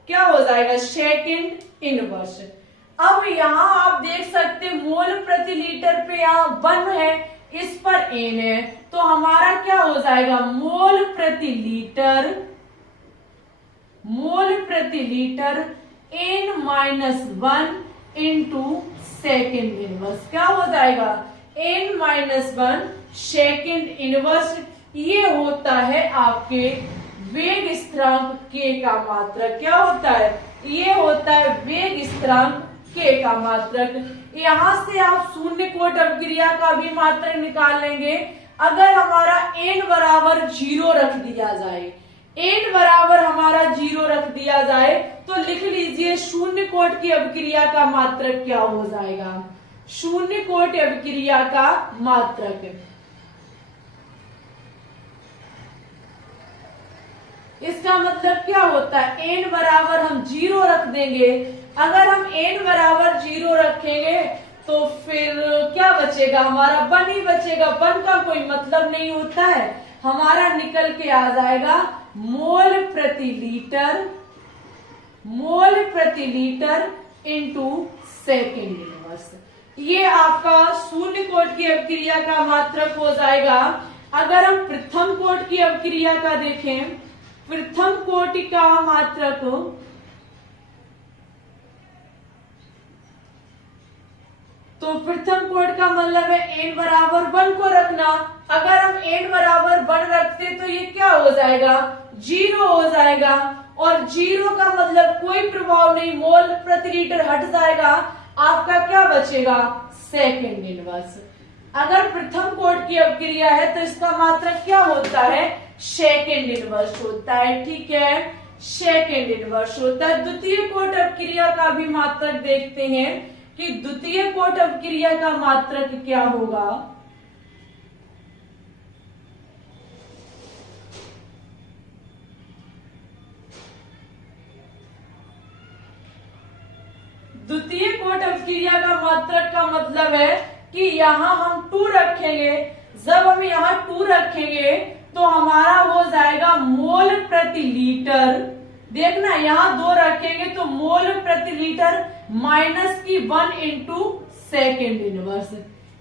क्या हो जाएगा, सेकेंड इनवर्स। अब यहां आप देख सकते मोल प्रति लीटर पे यहाँ 1 है, इस पर n है, तो हमारा क्या हो जाएगा, मोल प्रति litre n-1 into second inverse. क्या हो जाएगा, n-1 सेकेंड इनवर्स। ये होता है आपके वेग स्थिरांक k का मात्रक। क्या होता है, ये होता है वेग स्थिरांक k का मात्रक। यहां से आप शून्य कोट अवक्रिया का भी मात्रक निकाल लेंगे। अगर हमारा n बराबर 0 रख दिया जाए, n बराबर हमारा 0 रख दिया जाए, तो लिख लीजिए शून्य कोट की अवक्रिया का मात्रक क्या हो जाएगा, शून्य कोट अवक्रिया का मात्रक। इसका मतलब क्या होता है, n बराबर हम 0 रख देंगे। अगर हम n बराबर 0 रखेंगे तो फिर क्या बचेगा, हमारा 1 ही बचेगा। 1 का कोई मतलब नहीं होता है, हमारा निकल के आ जाएगा मोल प्रति लीटर इंटू सेकेंड इनवर्स। ये आपका शून्य कोट की अवक्रिया का मात्रक हो जाएगा। अगर हम प्रथम कोट की अवक्रिया का देखें, प्रथम कोटि का मात्रक तो प्रथम कोट का मतलब है n बराबर 1 को रखना। अगर हम n बराबर 1 रखते तो ये क्या हो जाएगा, 0 हो जाएगा, और 0 का मतलब कोई प्रभाव नहीं, मोल प्रति लीटर हट जाएगा, आपका क्या बचेगा, सेकेंड इनवर्स। अगर प्रथम कोट की अवक्रिया है तो इसका मात्रक क्या होता है, सेकेंड इनवर्स होता है। ठीक है, सेकेंड इनवर्स होता है। द्वितीय कोट अवक्रिया का भी मात्रक देखते हैं कि द्वितीय कोट अवक्रिया का मात्रक क्या होगा। द्वितीय कोट अवक्रिया का मात्रक का मतलब है कि यहाँ हम 2 रखेंगे। जब हम यहाँ 2 रखेंगे तो हमारा हो जाएगा मोल प्रति लीटर। देखना यहाँ 2 रखेंगे तो मोल प्रति लीटर -1 इंटू सेकेंड इनवर्स,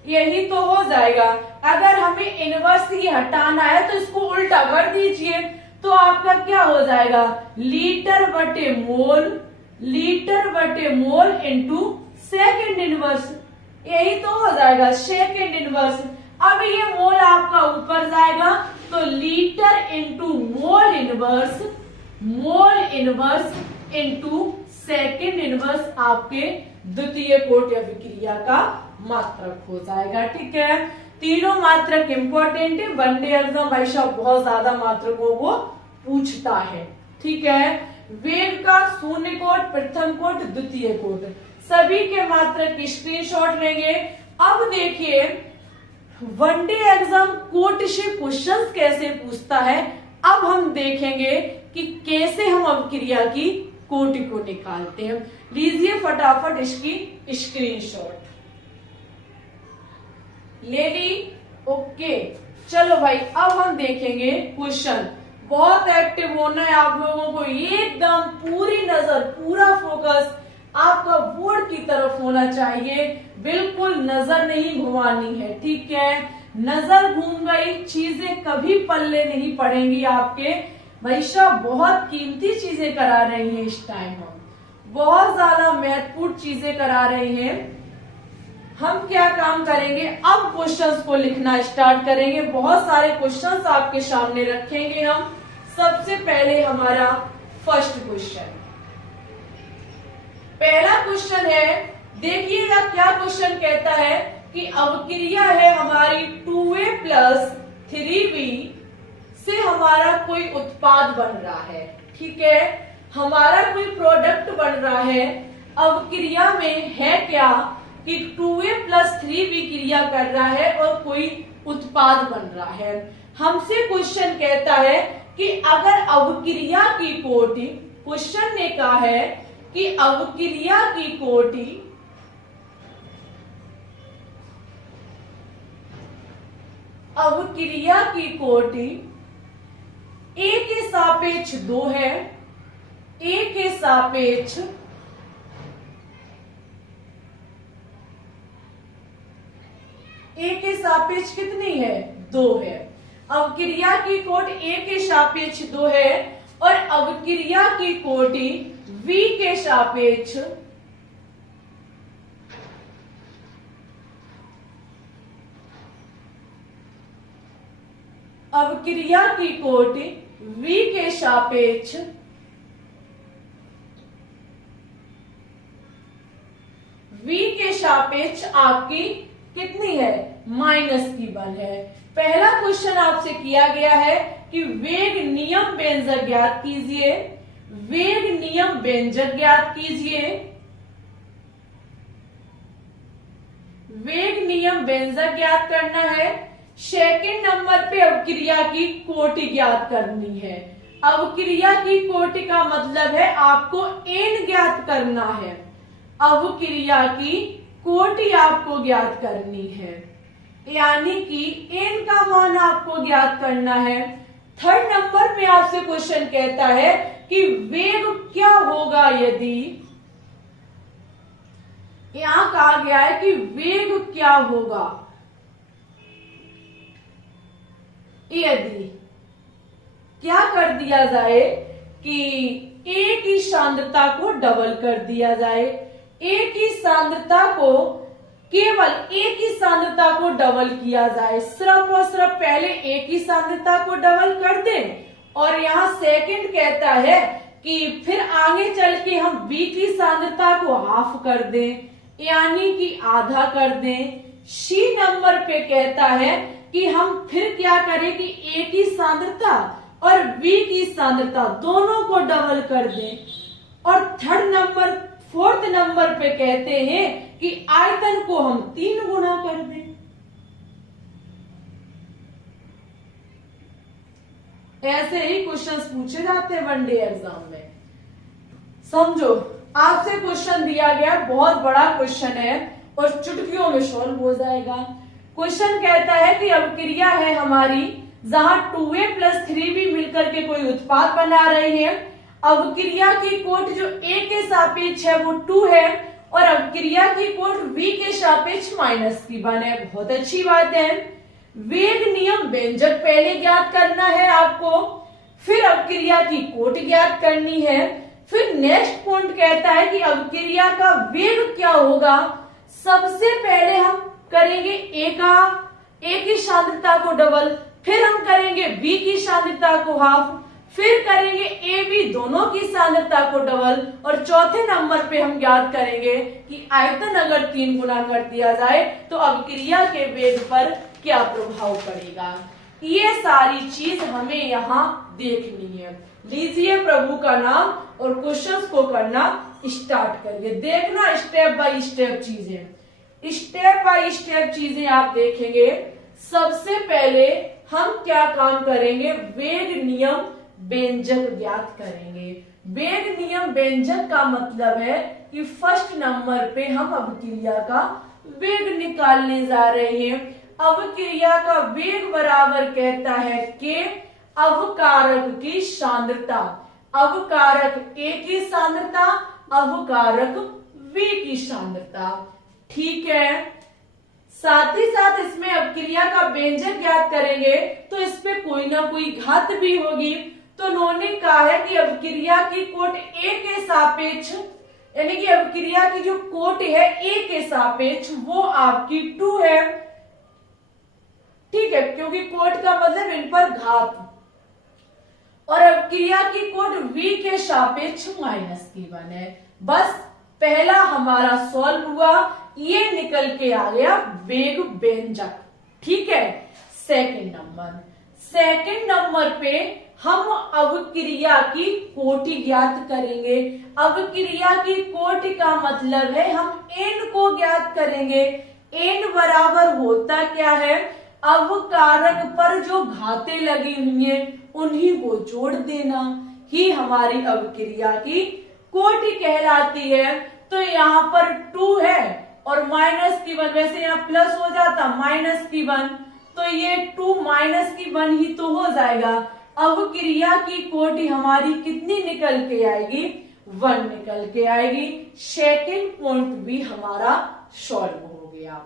यही तो हो जाएगा। अगर हमें इनवर्स ही हटाना है तो इसको उल्टा कर दीजिए, तो आपका क्या हो जाएगा, लीटर बटे मोल इंटू सेकेंड इनवर्स, यही तो हो जाएगा सेकेंड इनवर्स। अब ये मोल आपका ऊपर जाएगा तो litre into mole inverse into second inverse आपके द्वितीय कोट अभिक्रिया का मात्रक हो जाएगा। ठीक है, तीनों मात्रक इंपॉर्टेंट है, वनडे एग्जाम भाई साहब बहुत ज्यादा मात्रकों को पूछता है। ठीक है, वेग का शून्य कोट, प्रथम कोट, द्वितीय कोट, सभी के मात्रक की स्क्रीनशॉट लेंगे। अब देखिए वनडे एग्जाम कोट से क्वेश्चंस कैसे पूछता है। अब हम देखेंगे कि कैसे हम अवक्रिया की कोटि को निकालते हैं। लीजिए फटाफट इसकी स्क्रीनशॉट ले ली। ओके, चलो भाई अब हम देखेंगे क्वेश्चन। बहुत एक्टिव होना है आप लोगों को, एकदम पूरी नजर, पूरा फोकस आपका बोर्ड की तरफ होना चाहिए, बिल्कुल नजर नहीं घुमानी है। ठीक है, नजर घूम गई चीजें कभी पल्ले नहीं पड़ेंगी आपके। भैया बहुत कीमती चीजें करा रहे हैं इस टाइम, हम बहुत ज्यादा महत्वपूर्ण चीजें करा रहे हैं। हम क्या काम करेंगे, अब क्वेश्चंस को लिखना स्टार्ट करेंगे। बहुत सारे क्वेश्चंस आपके सामने रखेंगे हम। सबसे पहले हमारा फर्स्ट क्वेश्चन, पहला क्वेश्चन है, देखिएगा क्या क्वेश्चन कहता है कि अवक्रिया है हमारी 2a + 3b से हमारा कोई उत्पाद बन रहा है। ठीक है, हमारा कोई प्रोडक्ट बन रहा है। अवक्रिया में है क्या कि 2a + 3b क्रिया कर रहा है और कोई उत्पाद बन रहा है। हमसे क्वेश्चन कहता है कि अगर अवक्रिया की कोटि, क्वेश्चन ने कहा है कि अवक्रिया की कोटि a के सापेक्ष 2 है, a के सापेक्ष कितनी है? 2 है। अवक्रिया की कोट a के सापेक्ष 2 है और अवक्रिया की कोटि v के सापेक्ष आपकी कितनी है? माइनस की 1 है। पहला क्वेश्चन आपसे किया गया है कि वेग नियम व्यंजक ज्ञात कीजिए। वेग नियम व्यंजक ज्ञात कीजिए। वेग नियम व्यंजक ज्ञात करना है। सेकंड नंबर पे अवक्रिया की कोटि ज्ञात करनी है। अवक्रिया की कोटि का मतलब है आपको n ज्ञात करना है। अवक्रिया की कोटि आपको ज्ञात करनी है, यानी कि n का मान आपको ज्ञात करना है। थर्ड नंबर पे आपसे क्वेश्चन कहता है कि वेग क्या होगा यदि, यहां कहा गया है कि वेग क्या होगा यदि क्या कर दिया जाए कि a की सांद्रता को डबल कर दिया जाए। a की सांद्रता को, केवल a की सांद्रता को डबल किया जाए। सिर्फ और सिर्फ पहले a की सांद्रता को डबल कर दें और यहाँ सेकंड कहता है कि फिर आगे चल के हम b की सांद्रता को हाफ कर दें, यानी कि आधा कर दें। सी नंबर पे कहता है कि हम फिर क्या करें कि a की सांद्रता और b की सांद्रता दोनों को डबल कर दें। और फोर्थ नंबर पे कहते हैं कि आयतन को हम 3 गुना कर दें। ऐसे ही क्वेश्चंस पूछे जाते हैं वनडे एग्जाम में। समझो, आपसे क्वेश्चन दिया गया, बहुत बड़ा क्वेश्चन है और चुटकियों में सॉल्व हो जाएगा। क्वेश्चन कहता है कि अवक्रिया है हमारी जहां 2a + 3b मिलकर के कोई उत्पाद बना रहे हैं। अवक्रिया की कोट जो a के सापेक्ष है वो 2 है और अवक्रिया की कोट v के सापेक्ष -1 है। बहुत अच्छी बात है। वेग नियम व्यंजक पहले ज्ञात करना है आपको, फिर अवक्रिया की कोट ज्ञात करनी है। फिर नेक्स्ट पॉइंट कहता है कि अवक्रिया का वेग क्या होगा। सबसे पहले हम करेंगे a की सांद्रता को डबल, फिर हम करेंगे b की सांद्रता को हाफ, फिर करेंगे a b दोनों की सांद्रता को डबल और चौथे नंबर पे हम ज्ञात करेंगे कि आयतन अगर 3 गुना कर दिया जाए तो अवक्रिया के वेग पर क्या प्रभाव पड़ेगा। ये सारी चीज हमें यहाँ देखनी है। लीजिए प्रभु का नाम और क्वेश्चंस को करना स्टार्ट करिए। देखना स्टेप बाय स्टेप चीजें, स्टेप बाय स्टेप चीजें आप देखेंगे। सबसे पहले हम क्या काम करेंगे, वेग नियम व्यंजक ज्ञात करेंगे। वेग नियम व्यंजक का मतलब है कि फर्स्ट नंबर पे हम अवक्रिया का वेग निकालने जा रहे हैं। अवक्रिया का वेग बराबर कहता है कि अवकारक की सांद्रता, अवकारक a की सांद्रता, अवकारक v की सांद्रता। ठीक है, साथ ही साथ इसमें अवक्रिया का व्यंजक ज्ञात करेंगे तो इसमें कोई ना कोई घात भी होगी। तो उन्होंने कहा है कि अवक्रिया की कोट a के सापेक्ष, यानी कि अवक्रिया की जो कोट है a के सापेक्ष वो आपकी 2 है। ठीक है, क्योंकि कोट का मतलब इन पर घात, और अवक्रिया की कोट v के सापेक्ष -1 है। बस पहला हमारा सॉल्व हुआ, ये निकल के आ गया वेग व्यंजक। ठीक है, सेकंड सेकंड नंबर पे हम अवक्रिया की कोटि ज्ञात करेंगे। अवक्रिया की कोटि का मतलब है हम n को ज्ञात करेंगे। n बराबर होता क्या है, अवकारक पर जो घातें लगी हुई हैं उन्हीं को जोड़ देना ही हमारी अवक्रिया की कोटि कहलाती है। तो यहाँ पर 2 है और -1, वैसे यहाँ प्लस हो जाता -1, तो ये 2 -1 ही तो हो जाएगा। अवक्रिया की कोटि हमारी कितनी निकल के आएगी, 1 निकल के आएगी। सेकंड पॉइंट भी हमारा सॉल्व हो गया।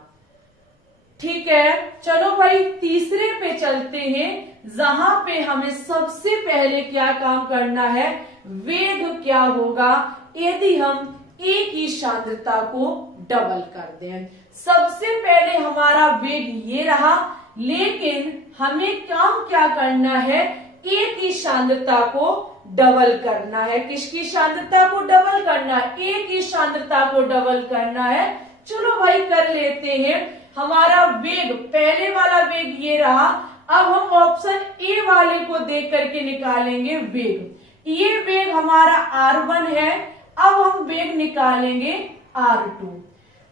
ठीक है, चलो भाई तीसरे पे चलते हैं, जहां पे हमें सबसे पहले क्या काम करना है, वेग क्या होगा यदि हम एक ही सांद्रता को डबल कर दें। सबसे पहले हमारा वेग ये रहा, लेकिन हमें काम क्या करना है, एक ही सांद्रता को डबल करना है। किसकी सांद्रता को डबल करना है, एक ही सांद्रता को डबल करना है। चलो भाई कर लेते हैं। हमारा वेग, पहले वाला वेग ये रहा, अब हम ऑप्शन ए वाले को देख करके निकालेंगे वेग। ये वेग हमारा R1 है, अब हम वेग निकालेंगे R2।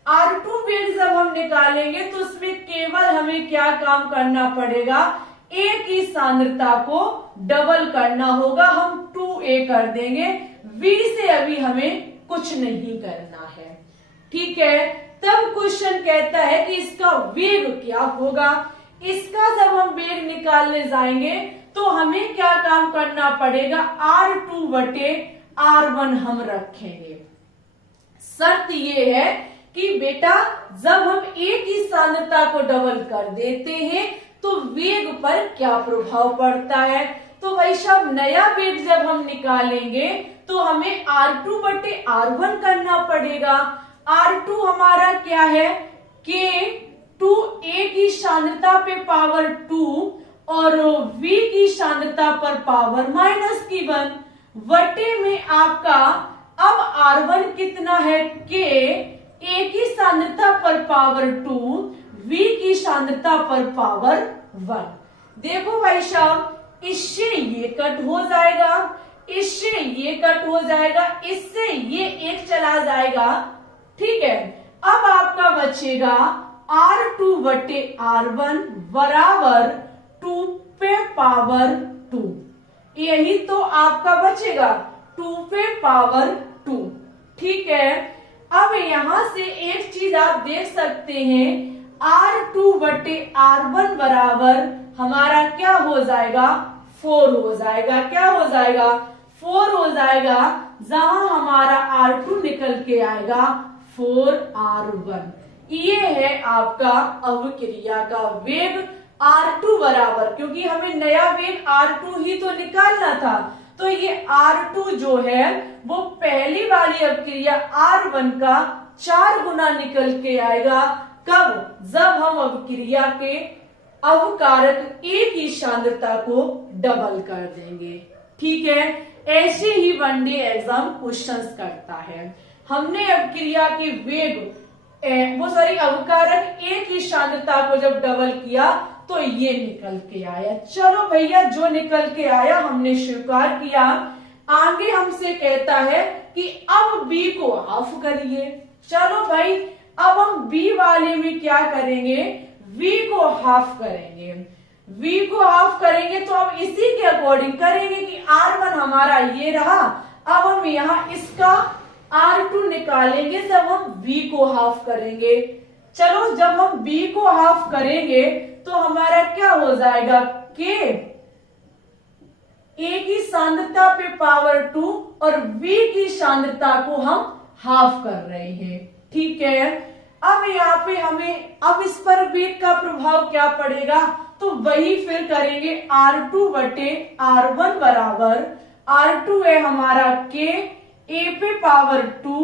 R2 वेग जब हम निकालेंगे तो उसमें केवल हमें क्या काम करना पड़ेगा, एक ही सांद्रता को डबल करना होगा। हम 2a कर देंगे, v से अभी हमें कुछ नहीं करना है। ठीक है, तब क्वेश्चन कहता है कि इसका वेग क्या होगा। इसका जब हम वेग निकालने जाएंगे तो हमें क्या काम करना पड़ेगा, R2 बटे R1 हम रखेंगे। शर्त ये है कि बेटा जब हम एक ही सांद्रता को डबल कर देते हैं तो वेग पर क्या प्रभाव पड़ता है। तो भाई साहब नया वेग जब हम निकालेंगे तो हमें R2 बटे R1 करना पड़ेगा। R2 हमारा क्या है, K2 A की सांद्रता पे पावर 2 और V की सांद्रता पर पावर -1 वटे में आपका अब R1 कितना है, K A की सांद्रता पर पावर 2 V की सांद्रता पर पावर 1। देखो भाई साहब इससे ये कट हो जाएगा, इससे ये कट हो जाएगा, इससे ये एक चला जाएगा। ठीक है, अब आपका बचेगा R2 बटे R1 बराबर 2 पे पावर 2। यही तो आपका बचेगा 2 पे पावर 2। ठीक है, अब यहां से एक चीज आप देख सकते हैं, R2 बटे R1 बराबर हमारा क्या हो जाएगा, 4 हो जाएगा। क्या हो जाएगा, 4 हो जाएगा, जहां हमारा R2 निकल के आएगा 4R1। ये है आपका अवक्रिया का वेग R2 बराबर, क्योंकि हमें नया वेग R2 ही तो निकालना था, तो ये R2 जो है वो पहली वाली अवक्रिया R1 का 4 गुना निकल के आएगा। कब, जब हम अवक्रिया के अवकारक एक ही सांद्रता को डबल कर देंगे। ठीक है, ऐसे ही वनडे एग्जाम क्वेश्चंस करता है। हमने अवक्रिया के वेग अवकारक एक ही सांद्रता को जब डबल किया तो ये निकल के आया। चलो भैया जो निकल के आया हमने स्वीकार किया। आगे हमसे कहता है कि अब B को हाफ करिए। चलो भाई अब हम B वाले में क्या करेंगे, V को हाफ करेंगे। V को हाफ करेंगे तो अब इसी के अकॉर्डिंग करेंगे कि R1 हमारा ये रहा, अब हम यहाँ इसका R2 निकालेंगे जब हम V को हाफ करेंगे। चलो जब हम B को हाफ करेंगे तो हमारा क्या हो जाएगा, K A की सांद्रता पे पावर 2 और V की सांद्रता को हम हाफ कर रहे हैं। ठीक है, अब यहाँ पे हमें अब इस पर वेग का प्रभाव क्या पड़ेगा, तो वही फिर करेंगे R2 बटे R1 बराबर R2 है हमारा K A पे पावर 2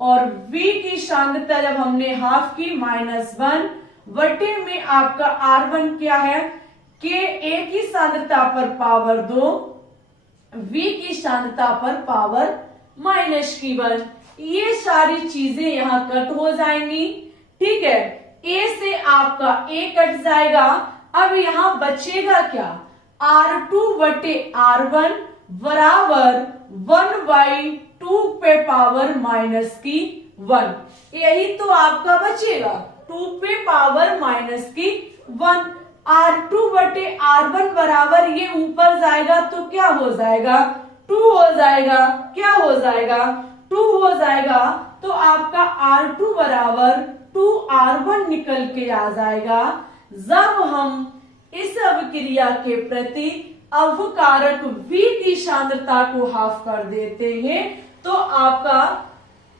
और V की सांद्रता जब हमने हाफ की -1 वटे में आपका R1 क्या है, K A की सांद्रता पर पावर 2 V की सांद्रता पर पावर -1। ये सारी चीजें यहाँ कट हो जाएंगी। ठीक है, A से आपका A कट जाएगा। अब यहाँ बचेगा क्या, R2/R1 बराबर 1/2 पे पावर -1। यही तो आपका बचेगा 2 पे पावर -1। R2/R1 बराबर ये ऊपर जाएगा तो क्या हो जाएगा 2 हो जाएगा। क्या हो जाएगा 2 हो जाएगा। तो आपका R2 बराबर 2R1 निकल के आ जाएगा। जब हम इस अभिक्रिया के प्रति अवकारक V की सांद्रता को हाफ कर देते हैं तो आपका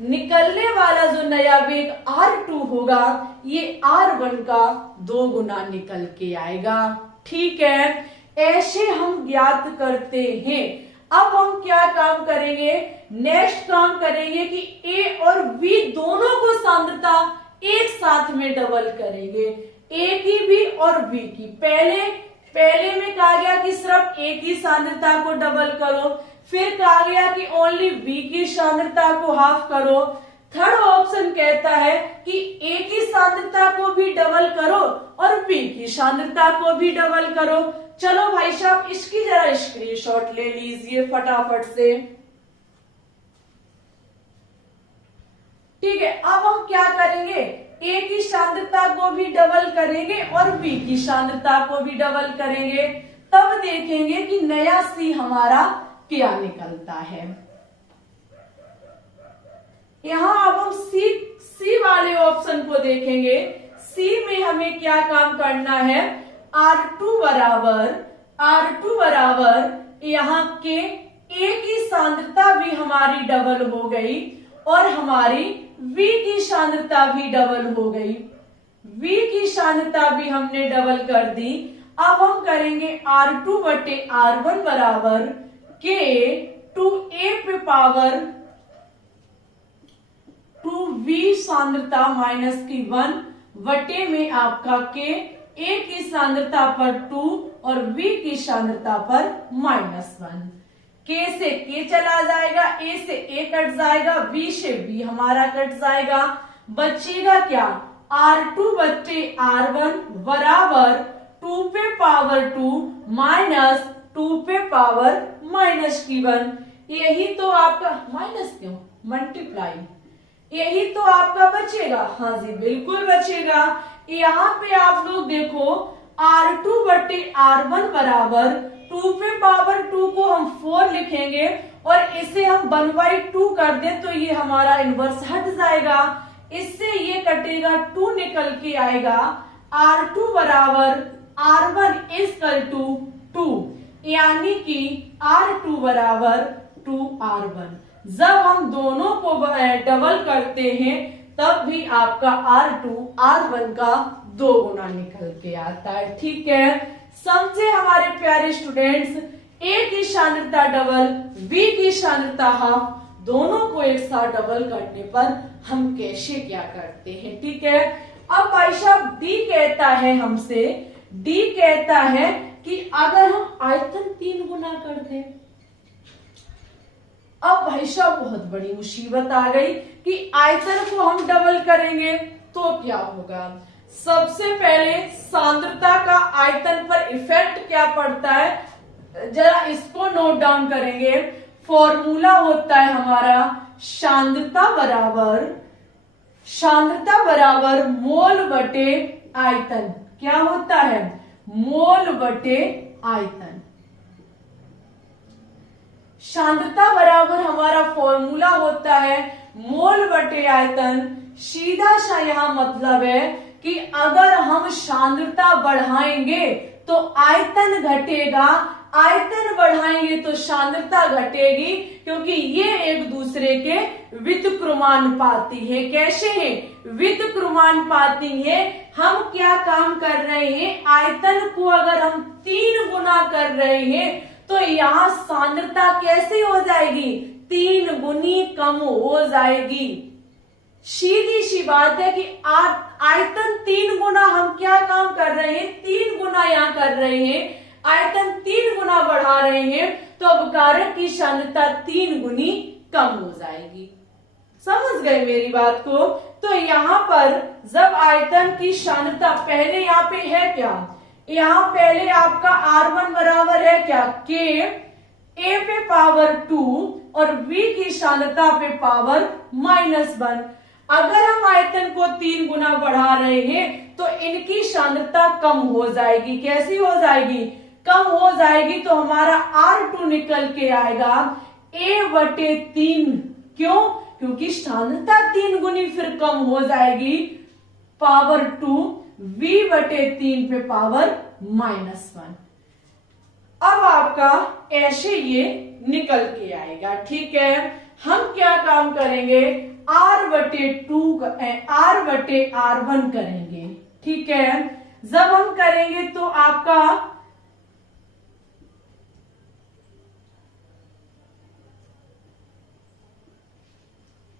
निकलने वाला जो नया वेग R2 होगा ये R1 का 2 गुना निकल के आएगा। ठीक है, ऐसे हम ज्ञात करते हैं। अब हम क्या काम करेंगे, नेक्स्ट काम करेंगे कि A और V दोनों को सांद्रता एक साथ में डबल करेंगे, A की भी और V की। पहले में कहा गया कि सिर्फ A की सांद्रता को डबल करो, फिर कहा गया कि ओनली V की सांद्रता को हाफ करो। थर्ड ऑप्शन कहता है कि A की सांद्रता को भी डबल करो और B की सांद्रता को भी डबल करो। चलो भाई साहब इसकी जरा स्क्रीनशॉट ले लीजिए फटाफट से। ठीक है, अब हम क्या करेंगे, A की सांद्रता को भी डबल करेंगे और B की सांद्रता को भी डबल करेंगे, तब देखेंगे कि नया C हमारा क्या निकलता है। यहां अब हम सी वाले ऑप्शन को देखेंगे। सी में हमें क्या काम करना है, R2 बराबर यहाँ के A की सांद्रता भी हमारी डबल हो गई और हमारी V की सांद्रता भी डबल हो गई। V की सांद्रता भी हमने डबल कर दी। अब हम करेंगे R2/R1 बराबर K 2A पे पावर 2V सांद्रता -1 वटे में आपका K A की सांद्रता पर 2 और V की सांद्रता पर -1। K से K चला जाएगा, A से A कट जाएगा, V से V हमारा कट जाएगा। बचेगा क्या, R2/R1 बराबर 2 पे पावर 2 माइनस 2 पे पावर -1। यही तो आपका माइनस क्यों, मल्टीप्लाई, यही तो आपका बचेगा। हाँ जी बिल्कुल बचेगा। यहाँ पे आप लोग देखो R2/R1 बराबर 2 पे पावर 2 को हम 4 लिखेंगे और इसे हम 1/2 कर दें तो ये हमारा इनवर्स हट जाएगा। इससे ये कटेगा, 2 निकल के आएगा। R2 बराबर R1 इक्वल टू 2, यानी कि R2 बराबर 2R1। जब हम दोनों को डबल करते हैं तब भी आपका R2 R1 का 2 गुना निकल के आता है। ठीक है, समझे हमारे प्यारे स्टूडेंट्स। A की सांद्रता डबल, V की सांद्रता हाफ, दोनों को एक साथ डबल करने पर हम कैसे क्या करते हैं। ठीक है, अब भाई साहब D कहता है हमसे, D कहता है कि अगर हम आयतन 3 गुना कर दें। अब भाई साहब बहुत बड़ी मुसीबत आ गई कि आयतन को हम डबल करेंगे तो क्या होगा। सबसे पहले सांद्रता का आयतन पर इफेक्ट क्या पड़ता है, जरा इसको नोट डाउन करेंगे। फॉर्मूला होता है हमारा सांद्रता बराबर मोल बटे आयतन। क्या होता है, मोल बटे आयतन। सांद्रता बराबर हमारा फॉर्मूला होता है मोल बटे आयतन। सीधा सा यहाँ मतलब है कि अगर हम सांद्रता बढ़ाएंगे तो आयतन घटेगा, आयतन बढ़ाएंगे तो सांद्रता घटेगी, क्योंकि ये एक दूसरे के व्युत्क्रमानुपाती है। कैसे है, व्युत्क्रमानुपाती है। हम क्या काम कर रहे हैं, आयतन को अगर हम 3 गुना कर रहे हैं तो यहाँ सांद्रता कैसे हो जाएगी, 3 गुनी कम हो जाएगी। सीधी सी बात है कि आयतन 3 गुना हम क्या काम कर रहे हैं, 3 गुना यहाँ कर रहे हैं, आयतन 3 गुना बढ़ा रहे हैं तो अवकारक की सांद्रता 3 गुनी कम हो जाएगी। समझ गए मेरी बात को। तो यहाँ पर जब आयतन की सांद्रता, पहले यहाँ पे है क्या, यहां पहले आपका R1 बराबर है क्या, K, A पे पावर 2 और V की सांद्रता पे पावर -1। अगर हम आयतन को 3 गुना बढ़ा रहे हैं तो इनकी सांद्रता कम हो जाएगी। कैसी हो जाएगी, कम हो जाएगी। तो हमारा R2 निकल के आएगा A/3। क्यों, क्योंकि सांद्रता 3 गुनी फिर कम हो जाएगी, पावर 2 V/3 पे पावर -1। अब आपका ऐसे ये निकल के आएगा। ठीक है, हम क्या काम करेंगे, R/R1 करेंगे। ठीक है, जब हम करेंगे तो आपका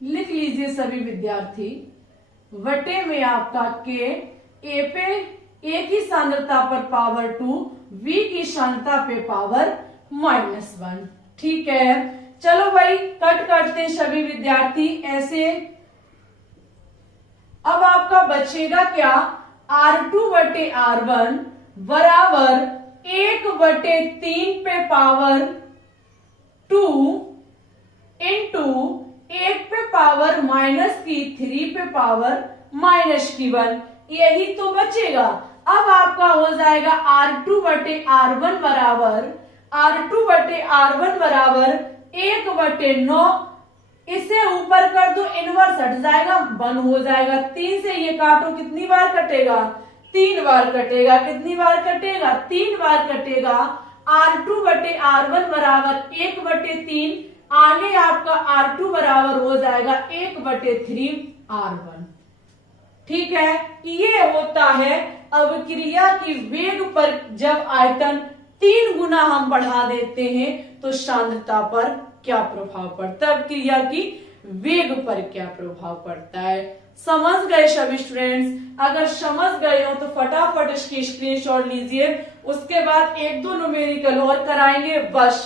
लिख लीजिए सभी विद्यार्थी, वटे में आपका के, ए की सांद्रता पर पावर 2, V की सांद्रता पे पावर -1। ठीक है, चलो भाई कट करते हैं सभी विद्यार्थी ऐसे। अब आपका बचेगा क्या, R2/R1 बराबर 1/3 पे पावर 2 इंटू 1 पे पावर -3 पे पावर -1। यही तो बचेगा। अब आपका हो जाएगा R2/R1 बराबर 1/9। इसे ऊपर कर दो, इनवर्स हट जाएगा, 1 हो जाएगा। 3 से ये काटो, कितनी बार कटेगा, 3 बार कटेगा। कितनी बार कटेगा, 3 बार कटेगा। R2/R1 बराबर 1/3, आगे आपका R2 बराबर हो जाएगा 1/3R1। ठीक है, ये होता है अभिक्रिया की वेग पर जब आयतन 3 गुना हम बढ़ा देते हैं तो सांद्रता पर क्या प्रभाव पड़ता है, अभिक्रिया की वेग पर क्या प्रभाव पड़ता है। समझ गए सभी स्टूडेंट्स? अगर समझ गए हो तो फटाफट इसकी स्क्रीनशॉट लीजिए, उसके बाद 1-2 न्यूमेरिकल और कराएंगे। बस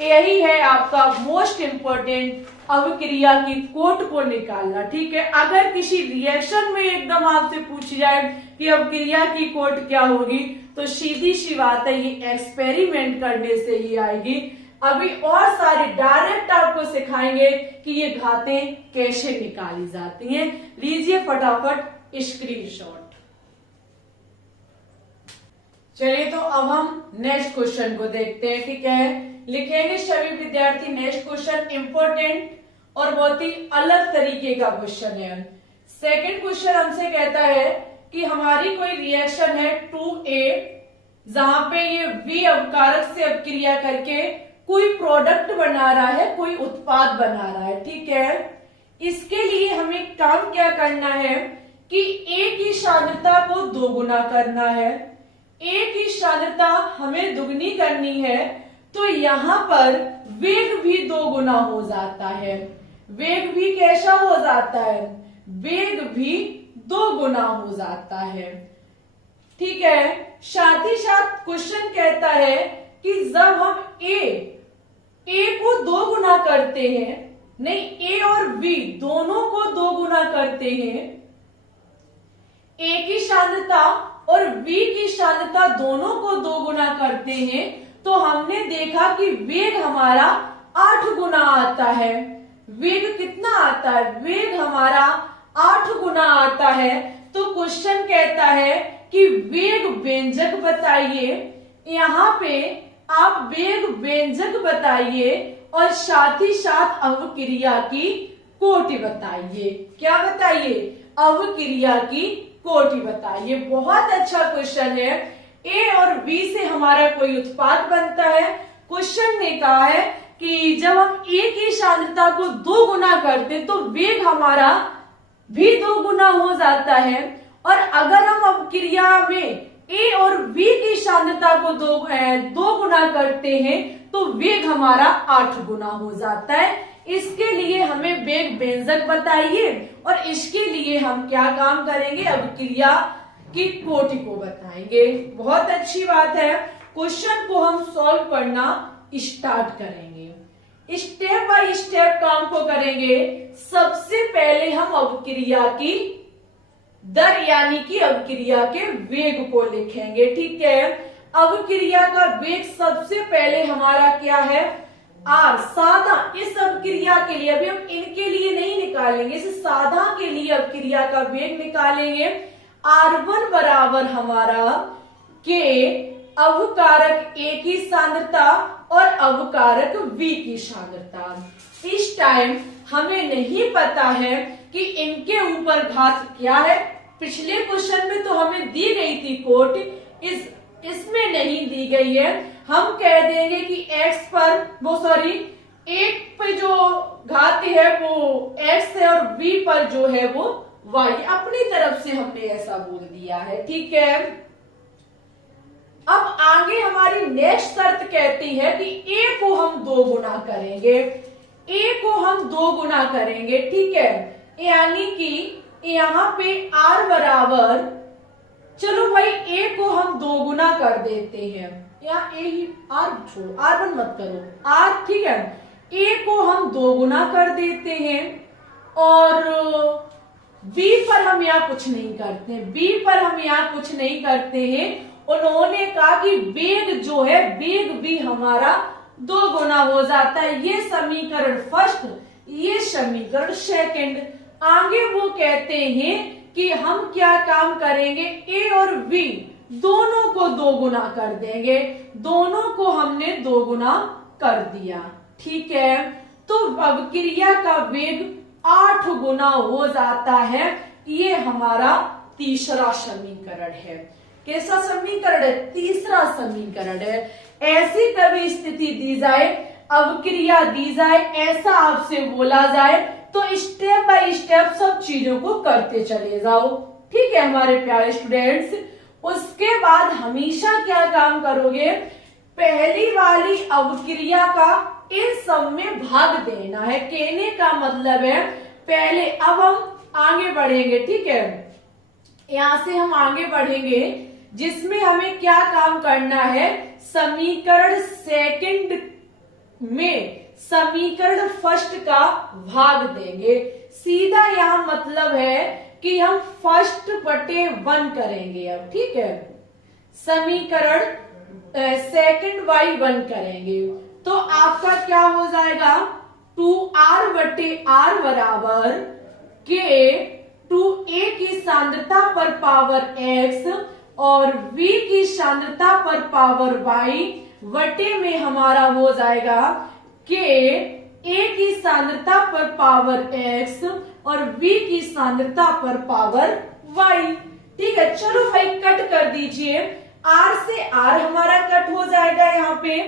यही है आपका मोस्ट इंपोर्टेंट, अभिक्रिया की कोट को निकालना। ठीक है, अगर किसी रिएक्शन में एकदम आपसे पूछ जाए कि अभिक्रिया की कोट क्या होगी तो सीधी सी बात है, ये एक्सपेरिमेंट करने से ही आएगी। अभी और सारे डायरेक्ट आपको सिखाएंगे कि ये घातें कैसे निकाली जाती हैं। लीजिए फटाफट स्क्रीनशॉट। चलिए तो अब हम नेक्स्ट क्वेश्चन को देखते हैं। ठीक है, लिखेंगे सभी विद्यार्थी नेक्स्ट क्वेश्चन, इंपॉर्टेंट और बहुत ही अलग तरीके का क्वेश्चन है। सेकंड क्वेश्चन हमसे कहता है कि हमारी कोई रिएक्शन है 2A, जहां पे ये V अवकारक से अभिक्रिया करके कोई प्रोडक्ट बना रहा है, कोई उत्पाद बना रहा है। ठीक है, इसके लिए हमें काम क्या करना है कि A की सांद्रता को 2 गुना करना है। A की सांद्रता हमें दुगनी करनी है तो यहां पर वेग भी 2 गुना हो जाता है। वेग भी कैसा हो जाता है, वेग भी 2 गुना हो जाता है। ठीक है, साथ ही साथ क्वेश्चन कहता है कि जब हम A को 2 गुना करते हैं, नहीं A और B दोनों को 2 गुना करते हैं, A की सांद्रता और V की सांद्रता दोनों को 2 गुना करते हैं, तो हमने देखा कि वेग हमारा 8 गुना आता है। वेग कितना आता है, वेग हमारा 8 गुना आता है। तो क्वेश्चन कहता है कि वेग व्यंजक बताइए। यहाँ पे आप वेग व्यंजक बताइए और साथ ही साथ अवक्रिया की कोटि बताइए। क्या बताइए, अवक्रिया की कोटि बताइए। बहुत अच्छा क्वेश्चन है। ए और बी से हमारा कोई उत्पाद बनता है। क्वेश्चन ने कहा है कि जब हम ए की सांद्रता को 2 गुना करते तो वेग हमारा भी 2 गुना हो जाता है, और अगर हम अभिक्रिया में ए और बी की सांद्रता को 2 गुना करते हैं तो वेग हमारा 8 गुना हो जाता है। इसके लिए हमें वेग व्यंजक बताइए और इसके लिए हम क्या काम करेंगे, अभिक्रिया की कोटि को बताएंगे। बहुत अच्छी बात है। क्वेश्चन को हम सॉल्व करना स्टार्ट करेंगे, स्टेप बाय स्टेप काम को करेंगे। सबसे पहले हम अभिक्रिया की दर यानी कि अवक्रिया के वेग को लिखेंगे। ठीक है, अवक्रिया का वेग सबसे पहले हमारा क्या है, आर। साधा इस अवक्रिया के लिए, अभी हम इनके लिए नहीं निकालेंगे, इस साधा के लिए अवक्रिया का वेग निकालेंगे। R1 बराबर हमारा के अवकारक A की सांद्रता और अवकारक V की सांद्रता। इस टाइम हमें नहीं पता है कि इनके ऊपर घात क्या है। पिछले क्वेश्चन में तो हमें दी गई थी कोट, इसमें नहीं दी गई है। हम कह देंगे कि x पर वो एक पे जो घात है वो x है और b पर जो है वो y। अपनी तरफ से हमने ऐसा बोल दिया है। ठीक है, अब आगे हमारी नेक्स्ट शर्त कहती है कि a को हम 2 गुना करेंगे, a को हम 2 गुना करेंगे। ठीक है, यानी कि यहाँ पे r बराबर, चलो भाई a को हम 2 गुना कर देते हैं, या a ही, r छोड़ो, r1 मत करो, r। ठीक है, a को हम 2 गुना कर देते हैं और b पर हम यहाँ कुछ नहीं करते हैं, b पर हम यहाँ कुछ नहीं करते हैं। उन्होंने कहा कि वेग जो है, वेग भी हमारा 2 गुना हो जाता है। ये समीकरण फर्स्ट, ये समीकरण सेकंड। आगे वो कहते हैं कि हम क्या काम करेंगे, a और b दोनों को 2 गुना कर देंगे। दोनों को हमने 2 गुना कर दिया। ठीक है, तो अवक्रिया का वेग 8 गुना हो जाता है। ये हमारा तीसरा समीकरण है। कैसा समीकरण है, तीसरा समीकरण है। ऐसी कभी स्थिति दी जाए, अवक्रिया दी जाए, ऐसा आपसे बोला जाए तो स्टेप बाय स्टेप सब चीजों को करते चले जाओ। ठीक है हमारे प्यारे स्टूडेंट्स, उसके बाद हमेशा क्या काम करोगे, पहली वाली अवक्रिया का इन सब में भाग देना है। कहने का मतलब है पहले, अब हम आगे बढ़ेंगे। ठीक है, यहां से हम आगे बढ़ेंगे जिसमें हमें क्या काम करना है, समीकरण सेकंड में समीकरण फर्स्ट का भाग देंगे। सीधा यहाँ मतलब है कि हम फर्स्ट बटे 1 करेंगे। अब ठीक है, समीकरण सेकंड बाई 1 करेंगे तो आपका क्या हो जाएगा, 2r बटे r बराबर के 2a की सांद्रता पर पावर x और v की सांद्रता पर पावर y वटे में हमारा हो जाएगा के a की सांद्रता पर पावर x और v की सांद्रता पर पावर y। ठीक है, चलो भाई कट कर दीजिए। r से r हमारा कट हो जाएगा यहाँ पे।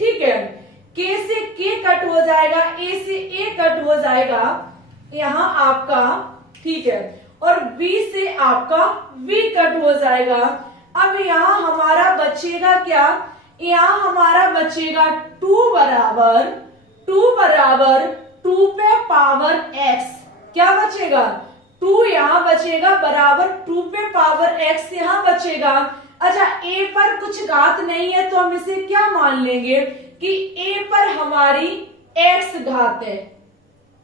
ठीक है, k से k कट हो जाएगा, a से a कट हो जाएगा यहाँ आपका। ठीक है, और v से आपका v कट हो जाएगा। अब यहाँ हमारा बचेगा क्या, यहाँ हमारा बचेगा 2 बराबर 2 पे पावर x। क्या बचेगा, 2 यहाँ बचेगा बराबर 2 पे पावर x यहाँ बचेगा। अच्छा, a पर कुछ घात नहीं है तो हम इसे क्या मान लेंगे कि a पर हमारी x घात है,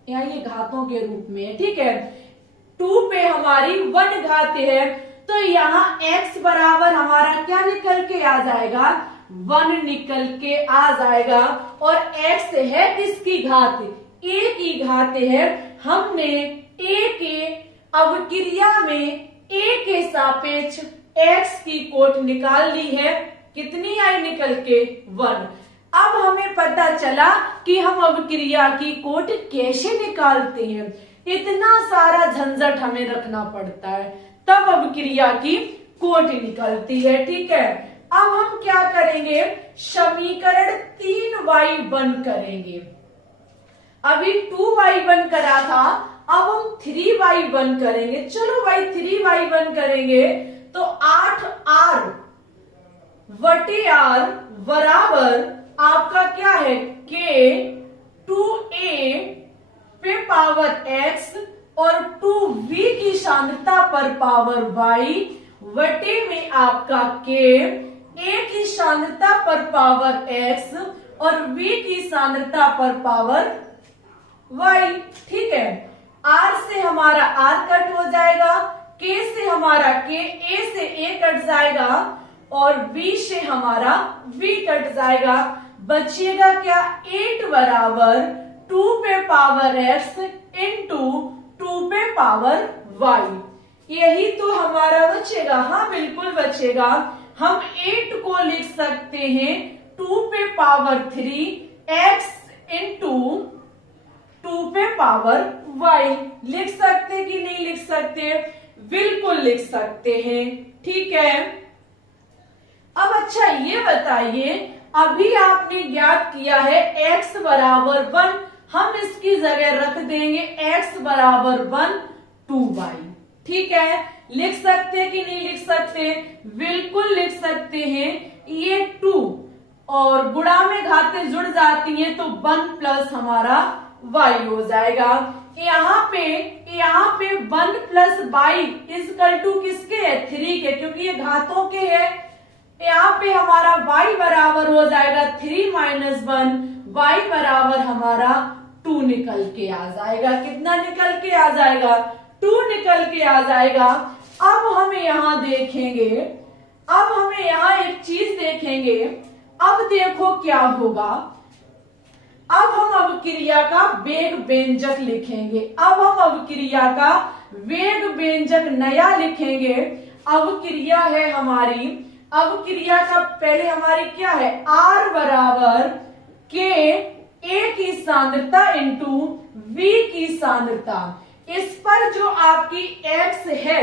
यहाँ ये घातों के रूप में है। ठीक है, 2 पे हमारी 1 घात है तो यहाँ x बराबर हमारा क्या निकल के आ जाएगा, 1 निकल के आ जाएगा। और x है किसकी घात, a की घात है। हमने a के अवक्रिया में a के सापेक्ष x की कोट निकाल ली है। कितनी आई निकल के, 1। अब हमें पता चला कि हम अवक्रिया की कोट कैसे निकालते हैं। इतना सारा झंझट हमें रखना पड़ता है तब अवक्रिया की कोट निकलती है। ठीक है, अब हम क्या करेंगे, समीकरण 3y1 करेंगे। अभी 2y1 करा था, अब हम 3y1 करेंगे। चलो भाई 3y1 करेंगे तो 8r वटे r बराबर आपका क्या है, k 2a पे पावर x और 2v की सांद्रता पर पावर y वटे में आपका k a की सांद्रता पर पावर x और v की सांद्रता पर पावर y। ठीक है, r से हमारा r कट हो जाएगा, के से हमारा के, ए से ए कट जाएगा और बी से हमारा बी कट जाएगा। बचिएगा क्या, 8 बराबर 2 पे पावर x इंटू 2 पे पावर y। यही तो हमारा बचेगा। हाँ बिल्कुल बचेगा। हम 8 को लिख सकते हैं 2 पे पावर 3 x इंटू 2 पे पावर y। लिख सकते कि नहीं लिख सकते? बिल्कुल लिख सकते हैं। ठीक है। अब अच्छा ये बताइए, अभी आपने ज्ञात किया है x बराबर 1, हम इसकी जगह रख देंगे x बराबर 1 2y। ठीक है। लिख सकते हैं कि नहीं लिख सकते? बिल्कुल लिख सकते हैं। ये 2 और गुणा में घातें जुड़ जाती हैं तो 1 प्लस हमारा y हो जाएगा। यहाँ पे 1 प्लस y इक्वल टू किसके है? 3 के, क्योंकि ये घातों के है। यहाँ पे हमारा y बराबर हो जाएगा 3 माइनस 1, y बराबर हमारा 2 निकल के आ जाएगा। कितना निकल के आ जाएगा? 2 निकल के आ जाएगा। अब हमें यहाँ देखेंगे, अब हमें यहाँ एक चीज देखेंगे। अब देखो क्या होगा। अब हम अवक्रिया का वेग व्यंजक लिखेंगे। अब हम अवक्रिया का वेग व्यंजक नया लिखेंगे। अवक्रिया है हमारी, अवक्रिया का पहले हमारी क्या है? R बराबर के ए की सांद्रता इंटू V की सांद्रता। इस पर जो आपकी x है,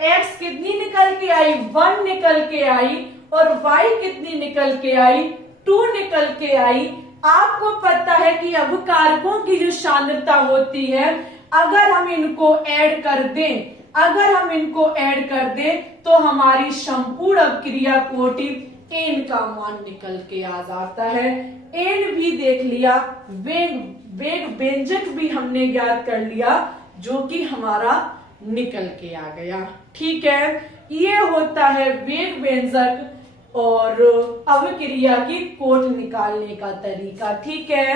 x कितनी निकल के आई? 1 निकल के आई। और y कितनी निकल के आई? 2 निकल के आई। आपको पता है कि अभिकारकों की जो सांद्रता होती है, अगर हम इनको ऐड कर दें, अगर हम इनको ऐड कर दें तो हमारी संपूर्ण अभिक्रिया कोटि n का मान निकल के आ जाता है। n भी देख लिया, वेग व्यंजक भी हमने ज्ञात कर लिया, जो कि हमारा निकल के आ गया। ठीक है। ये होता है वेग व्यंजक और अभिक्रिया की कोट निकालने का तरीका। ठीक है,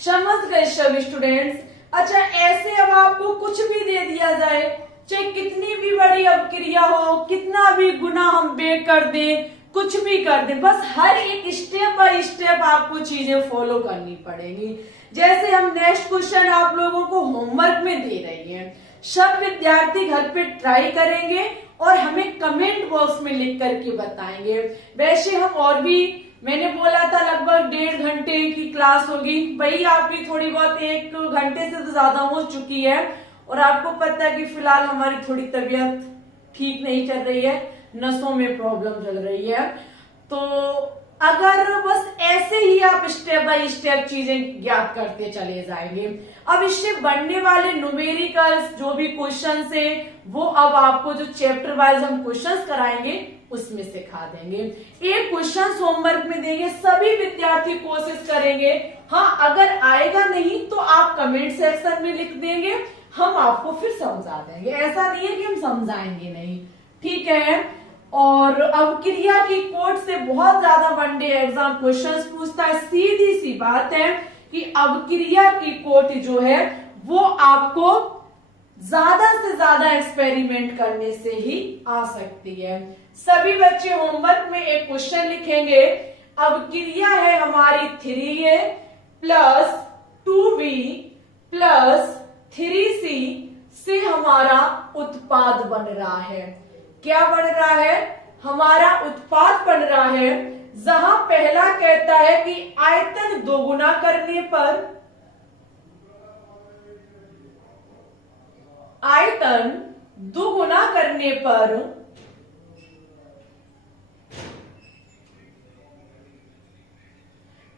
समझ गए सभी स्टूडेंट्स? अच्छा, ऐसे अब आपको कुछ भी दे दिया जाए, चाहे कितनी भी बड़ी अभिक्रिया हो, कितना भी गुना हम वेग कर दें, कुछ भी कर दें, बस हर एक स्टेप बाय स्टेप आपको चीजें फॉलो करनी पड़ेगी। जैसे हम नेक्स्ट क्वेश्चन आप लोगों को होमवर्क में दे रही हैं, सब विद्यार्थी घर पे ट्राई करेंगे और हमें कमेंट बॉक्स में लिख करके बताएंगे। वैसे हम और भी, मैंने बोला था लगभग 1.5 घंटे की क्लास होगी, वही आपकी थोड़ी बहुत 1 घंटे से तो ज्यादा हो चुकी है। और आपको पता है कि फिलहाल हमारी थोड़ी तबीयत ठीक नहीं चल रही है, नसों में प्रॉब्लम चल रही है। तो अगर बस ऐसे ही आप स्टेप बाय स्टेप चीजें ज्ञात करते चले जाएंगे। अब इससे बनने वाले न्यूमेरिकल्स जो भी क्वेश्चंस है, वो अब आपको जो चैप्टर वाइज हम क्वेश्चंस कराएंगे उसमें सिखा देंगे। एक क्वेश्चंस होमवर्क में देंगे, सभी विद्यार्थी कोशिश करेंगे। हाँ, अगर आएगा नहीं तो आप कमेंट सेक्शन में लिख देंगे, हम आपको फिर समझा देंगे। ऐसा नहीं है कि हम समझाएंगे नहीं। ठीक है। और अभिक्रिया की कोट से बहुत ज्यादा वनडे एग्जाम क्वेश्चंस पूछता है। सीधी सी बात है कि अभिक्रिया की कोट जो है वो आपको ज्यादा से ज्यादा एक्सपेरिमेंट करने से ही आ सकती है। सभी बच्चे होमवर्क में एक क्वेश्चन लिखेंगे। अभिक्रिया है हमारी 3a plus 2b plus 3c से हमारा उत्पाद बन रहा है। क्या बन रहा है? हमारा उत्पाद बन रहा है। जहां पहला कहता है कि आयतन दोगुना करने पर, आयतन दोगुना करने पर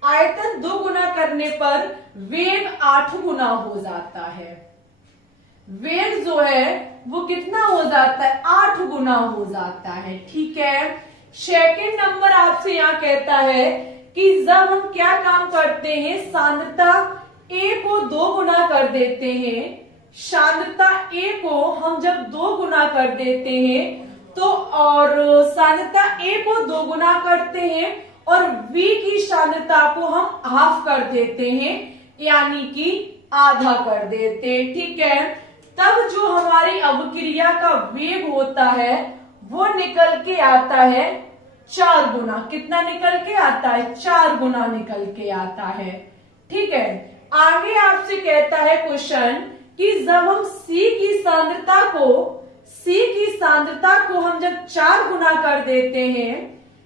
आयतन 2 गुना करने पर वेग 8 गुना हो जाता है। वेग जो है वो कितना हो जाता है? 8 गुना हो जाता है। ठीक है। सेकंड नंबर आपसे यहाँ कहता है कि जब हम क्या काम करते हैं, सांद्रता A को 2 गुना कर देते हैं, सांद्रता A को हम जब 2 गुना कर देते हैं तो, और सांद्रता A को 2 गुना करते हैं और V की सांद्रता को हम हाफ कर देते हैं, यानी कि आधा कर देते हैं। ठीक है। तब जो हमारी अवक्रिया का वेग होता है वो निकल के आता है 4 गुना। कितना निकल के आता है? 4 गुना निकल के आता है। ठीक है, आगे आपसे कहता है क्वेश्चन कि जब हम C की सांद्रता को हम जब 4 गुना कर देते हैं,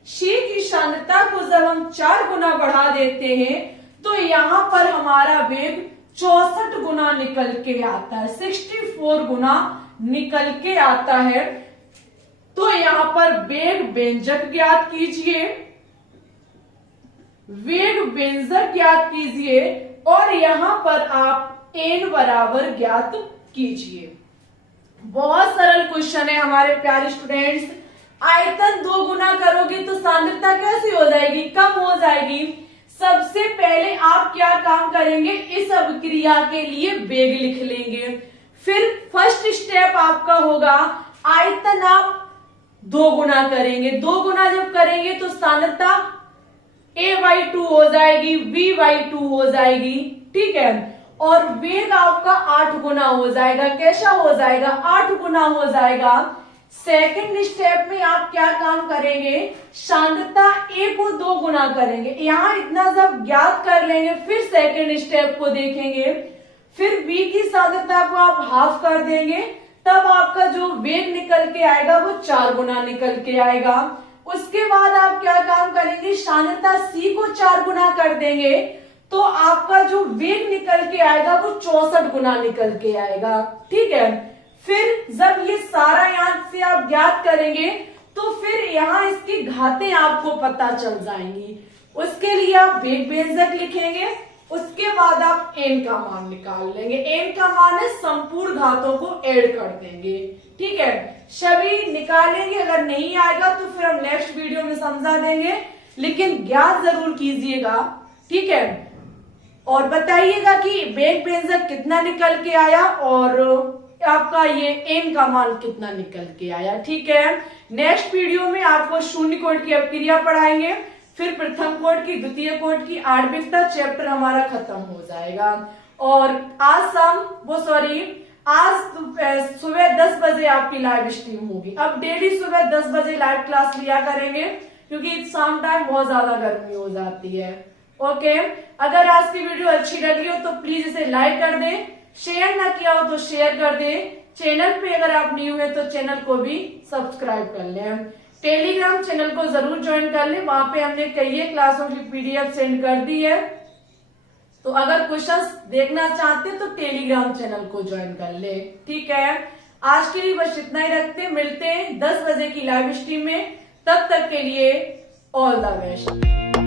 C की सांद्रता को जब हम 4 गुना बढ़ा देते हैं तो यहां पर हमारा वेग 64 गुना निकल के आता है, 64 गुना निकल के आता है। तो यहां पर वेग व्यंजक ज्ञात कीजिए, वेग व्यंजक ज्ञात कीजिए और यहां पर आप n बराबर ज्ञात कीजिए। बहुत सरल क्वेश्चन है हमारे प्यारे स्टूडेंट्स। आयतन 2 गुना करोगे तो सांद्रता कैसी हो जाएगी? कम हो जाएगी। सबसे पहले आप क्या काम करेंगे? इस अभिक्रिया के लिए वेग लिख लेंगे। फिर फर्स्ट स्टेप आपका होगा आयतन आप 2 गुना करेंगे। 2 गुना जब करेंगे तो सांद्रता a/2 हो जाएगी, v/2 हो जाएगी। ठीक है, और वेग आपका 8 गुना हो जाएगा। कैसा हो जाएगा? 8 गुना हो जाएगा। सेकंड स्टेप में आप क्या काम करेंगे? सांद्रता a को 2 गुना करेंगे। यहां इतना जब ज्ञात कर लेंगे फिर सेकंड स्टेप को देखेंगे। फिर v की सांद्रता को आप हाफ कर देंगे, तब आपका जो वेग निकल के आएगा वो 4 गुना निकल के आएगा। उसके बाद आप क्या काम करेंगे? सांद्रता c को 4 गुना कर देंगे तो आपका जो वेग निकल के आएगा वो 64 गुना निकल के आएगा। ठीक है, फिर जब ये सारा यहां से आप ज्ञात करेंगे तो फिर यहां इसकी घातें आपको पता चल जाएंगी। उसके लिए आप वेग व्यंजक लिखेंगे, उसके बाद आप n का मान निकाल लेंगे। n का मान है संपूर्ण घातों को ऐड कर देंगे। ठीक है, सभी निकालेंगे। अगर नहीं आएगा तो फिर हम नेक्स्ट वीडियो में समझा देंगे, लेकिन ज्ञात जरूर कीजिएगा। ठीक है, और बताइएगा कि वेग व्यंजक कितना निकल के आया और आपका ये n का मान कितना निकल के आया। ठीक है, नेक्स्ट वीडियो में आपको शून्य कोटि की अपक्रिया पढ़ाएंगे, फिर प्रथम कोटि की, द्वितीय कोटि की, आणविकता चैप्टर हमारा खत्म हो जाएगा। और आज सुबह 10 बजे आपकी लाइव स्ट्रीम होगी। अब डेली सुबह 10 बजे लाइव क्लास लिया करेंगे क्योंकि शाम टाइम बहुत ज्यादा गर्मी हो जाती है। ओके, अगर आज की वीडियो अच्छी लगी हो तो प्लीज इसे लाइक कर दें, शेयर ना किया हो तो शेयर कर दें। चैनल पे अगर आप न्यू है तो चैनल को भी सब्सक्राइब कर लें। टेलीग्राम चैनल को जरूर ज्वाइन कर लें, वहां पे हमने कई क्लासों की पीडीएफ सेंड कर दी है। तो अगर क्वेश्चंस देखना चाहते हैं तो टेलीग्राम चैनल को ज्वाइन कर ले। ठीक है, आज के लिए बस इतना ही रखते हैं। मिलते हैं 10 बजे की लाइव स्ट्रीम में। तब तक के लिए ऑल द बेस्ट।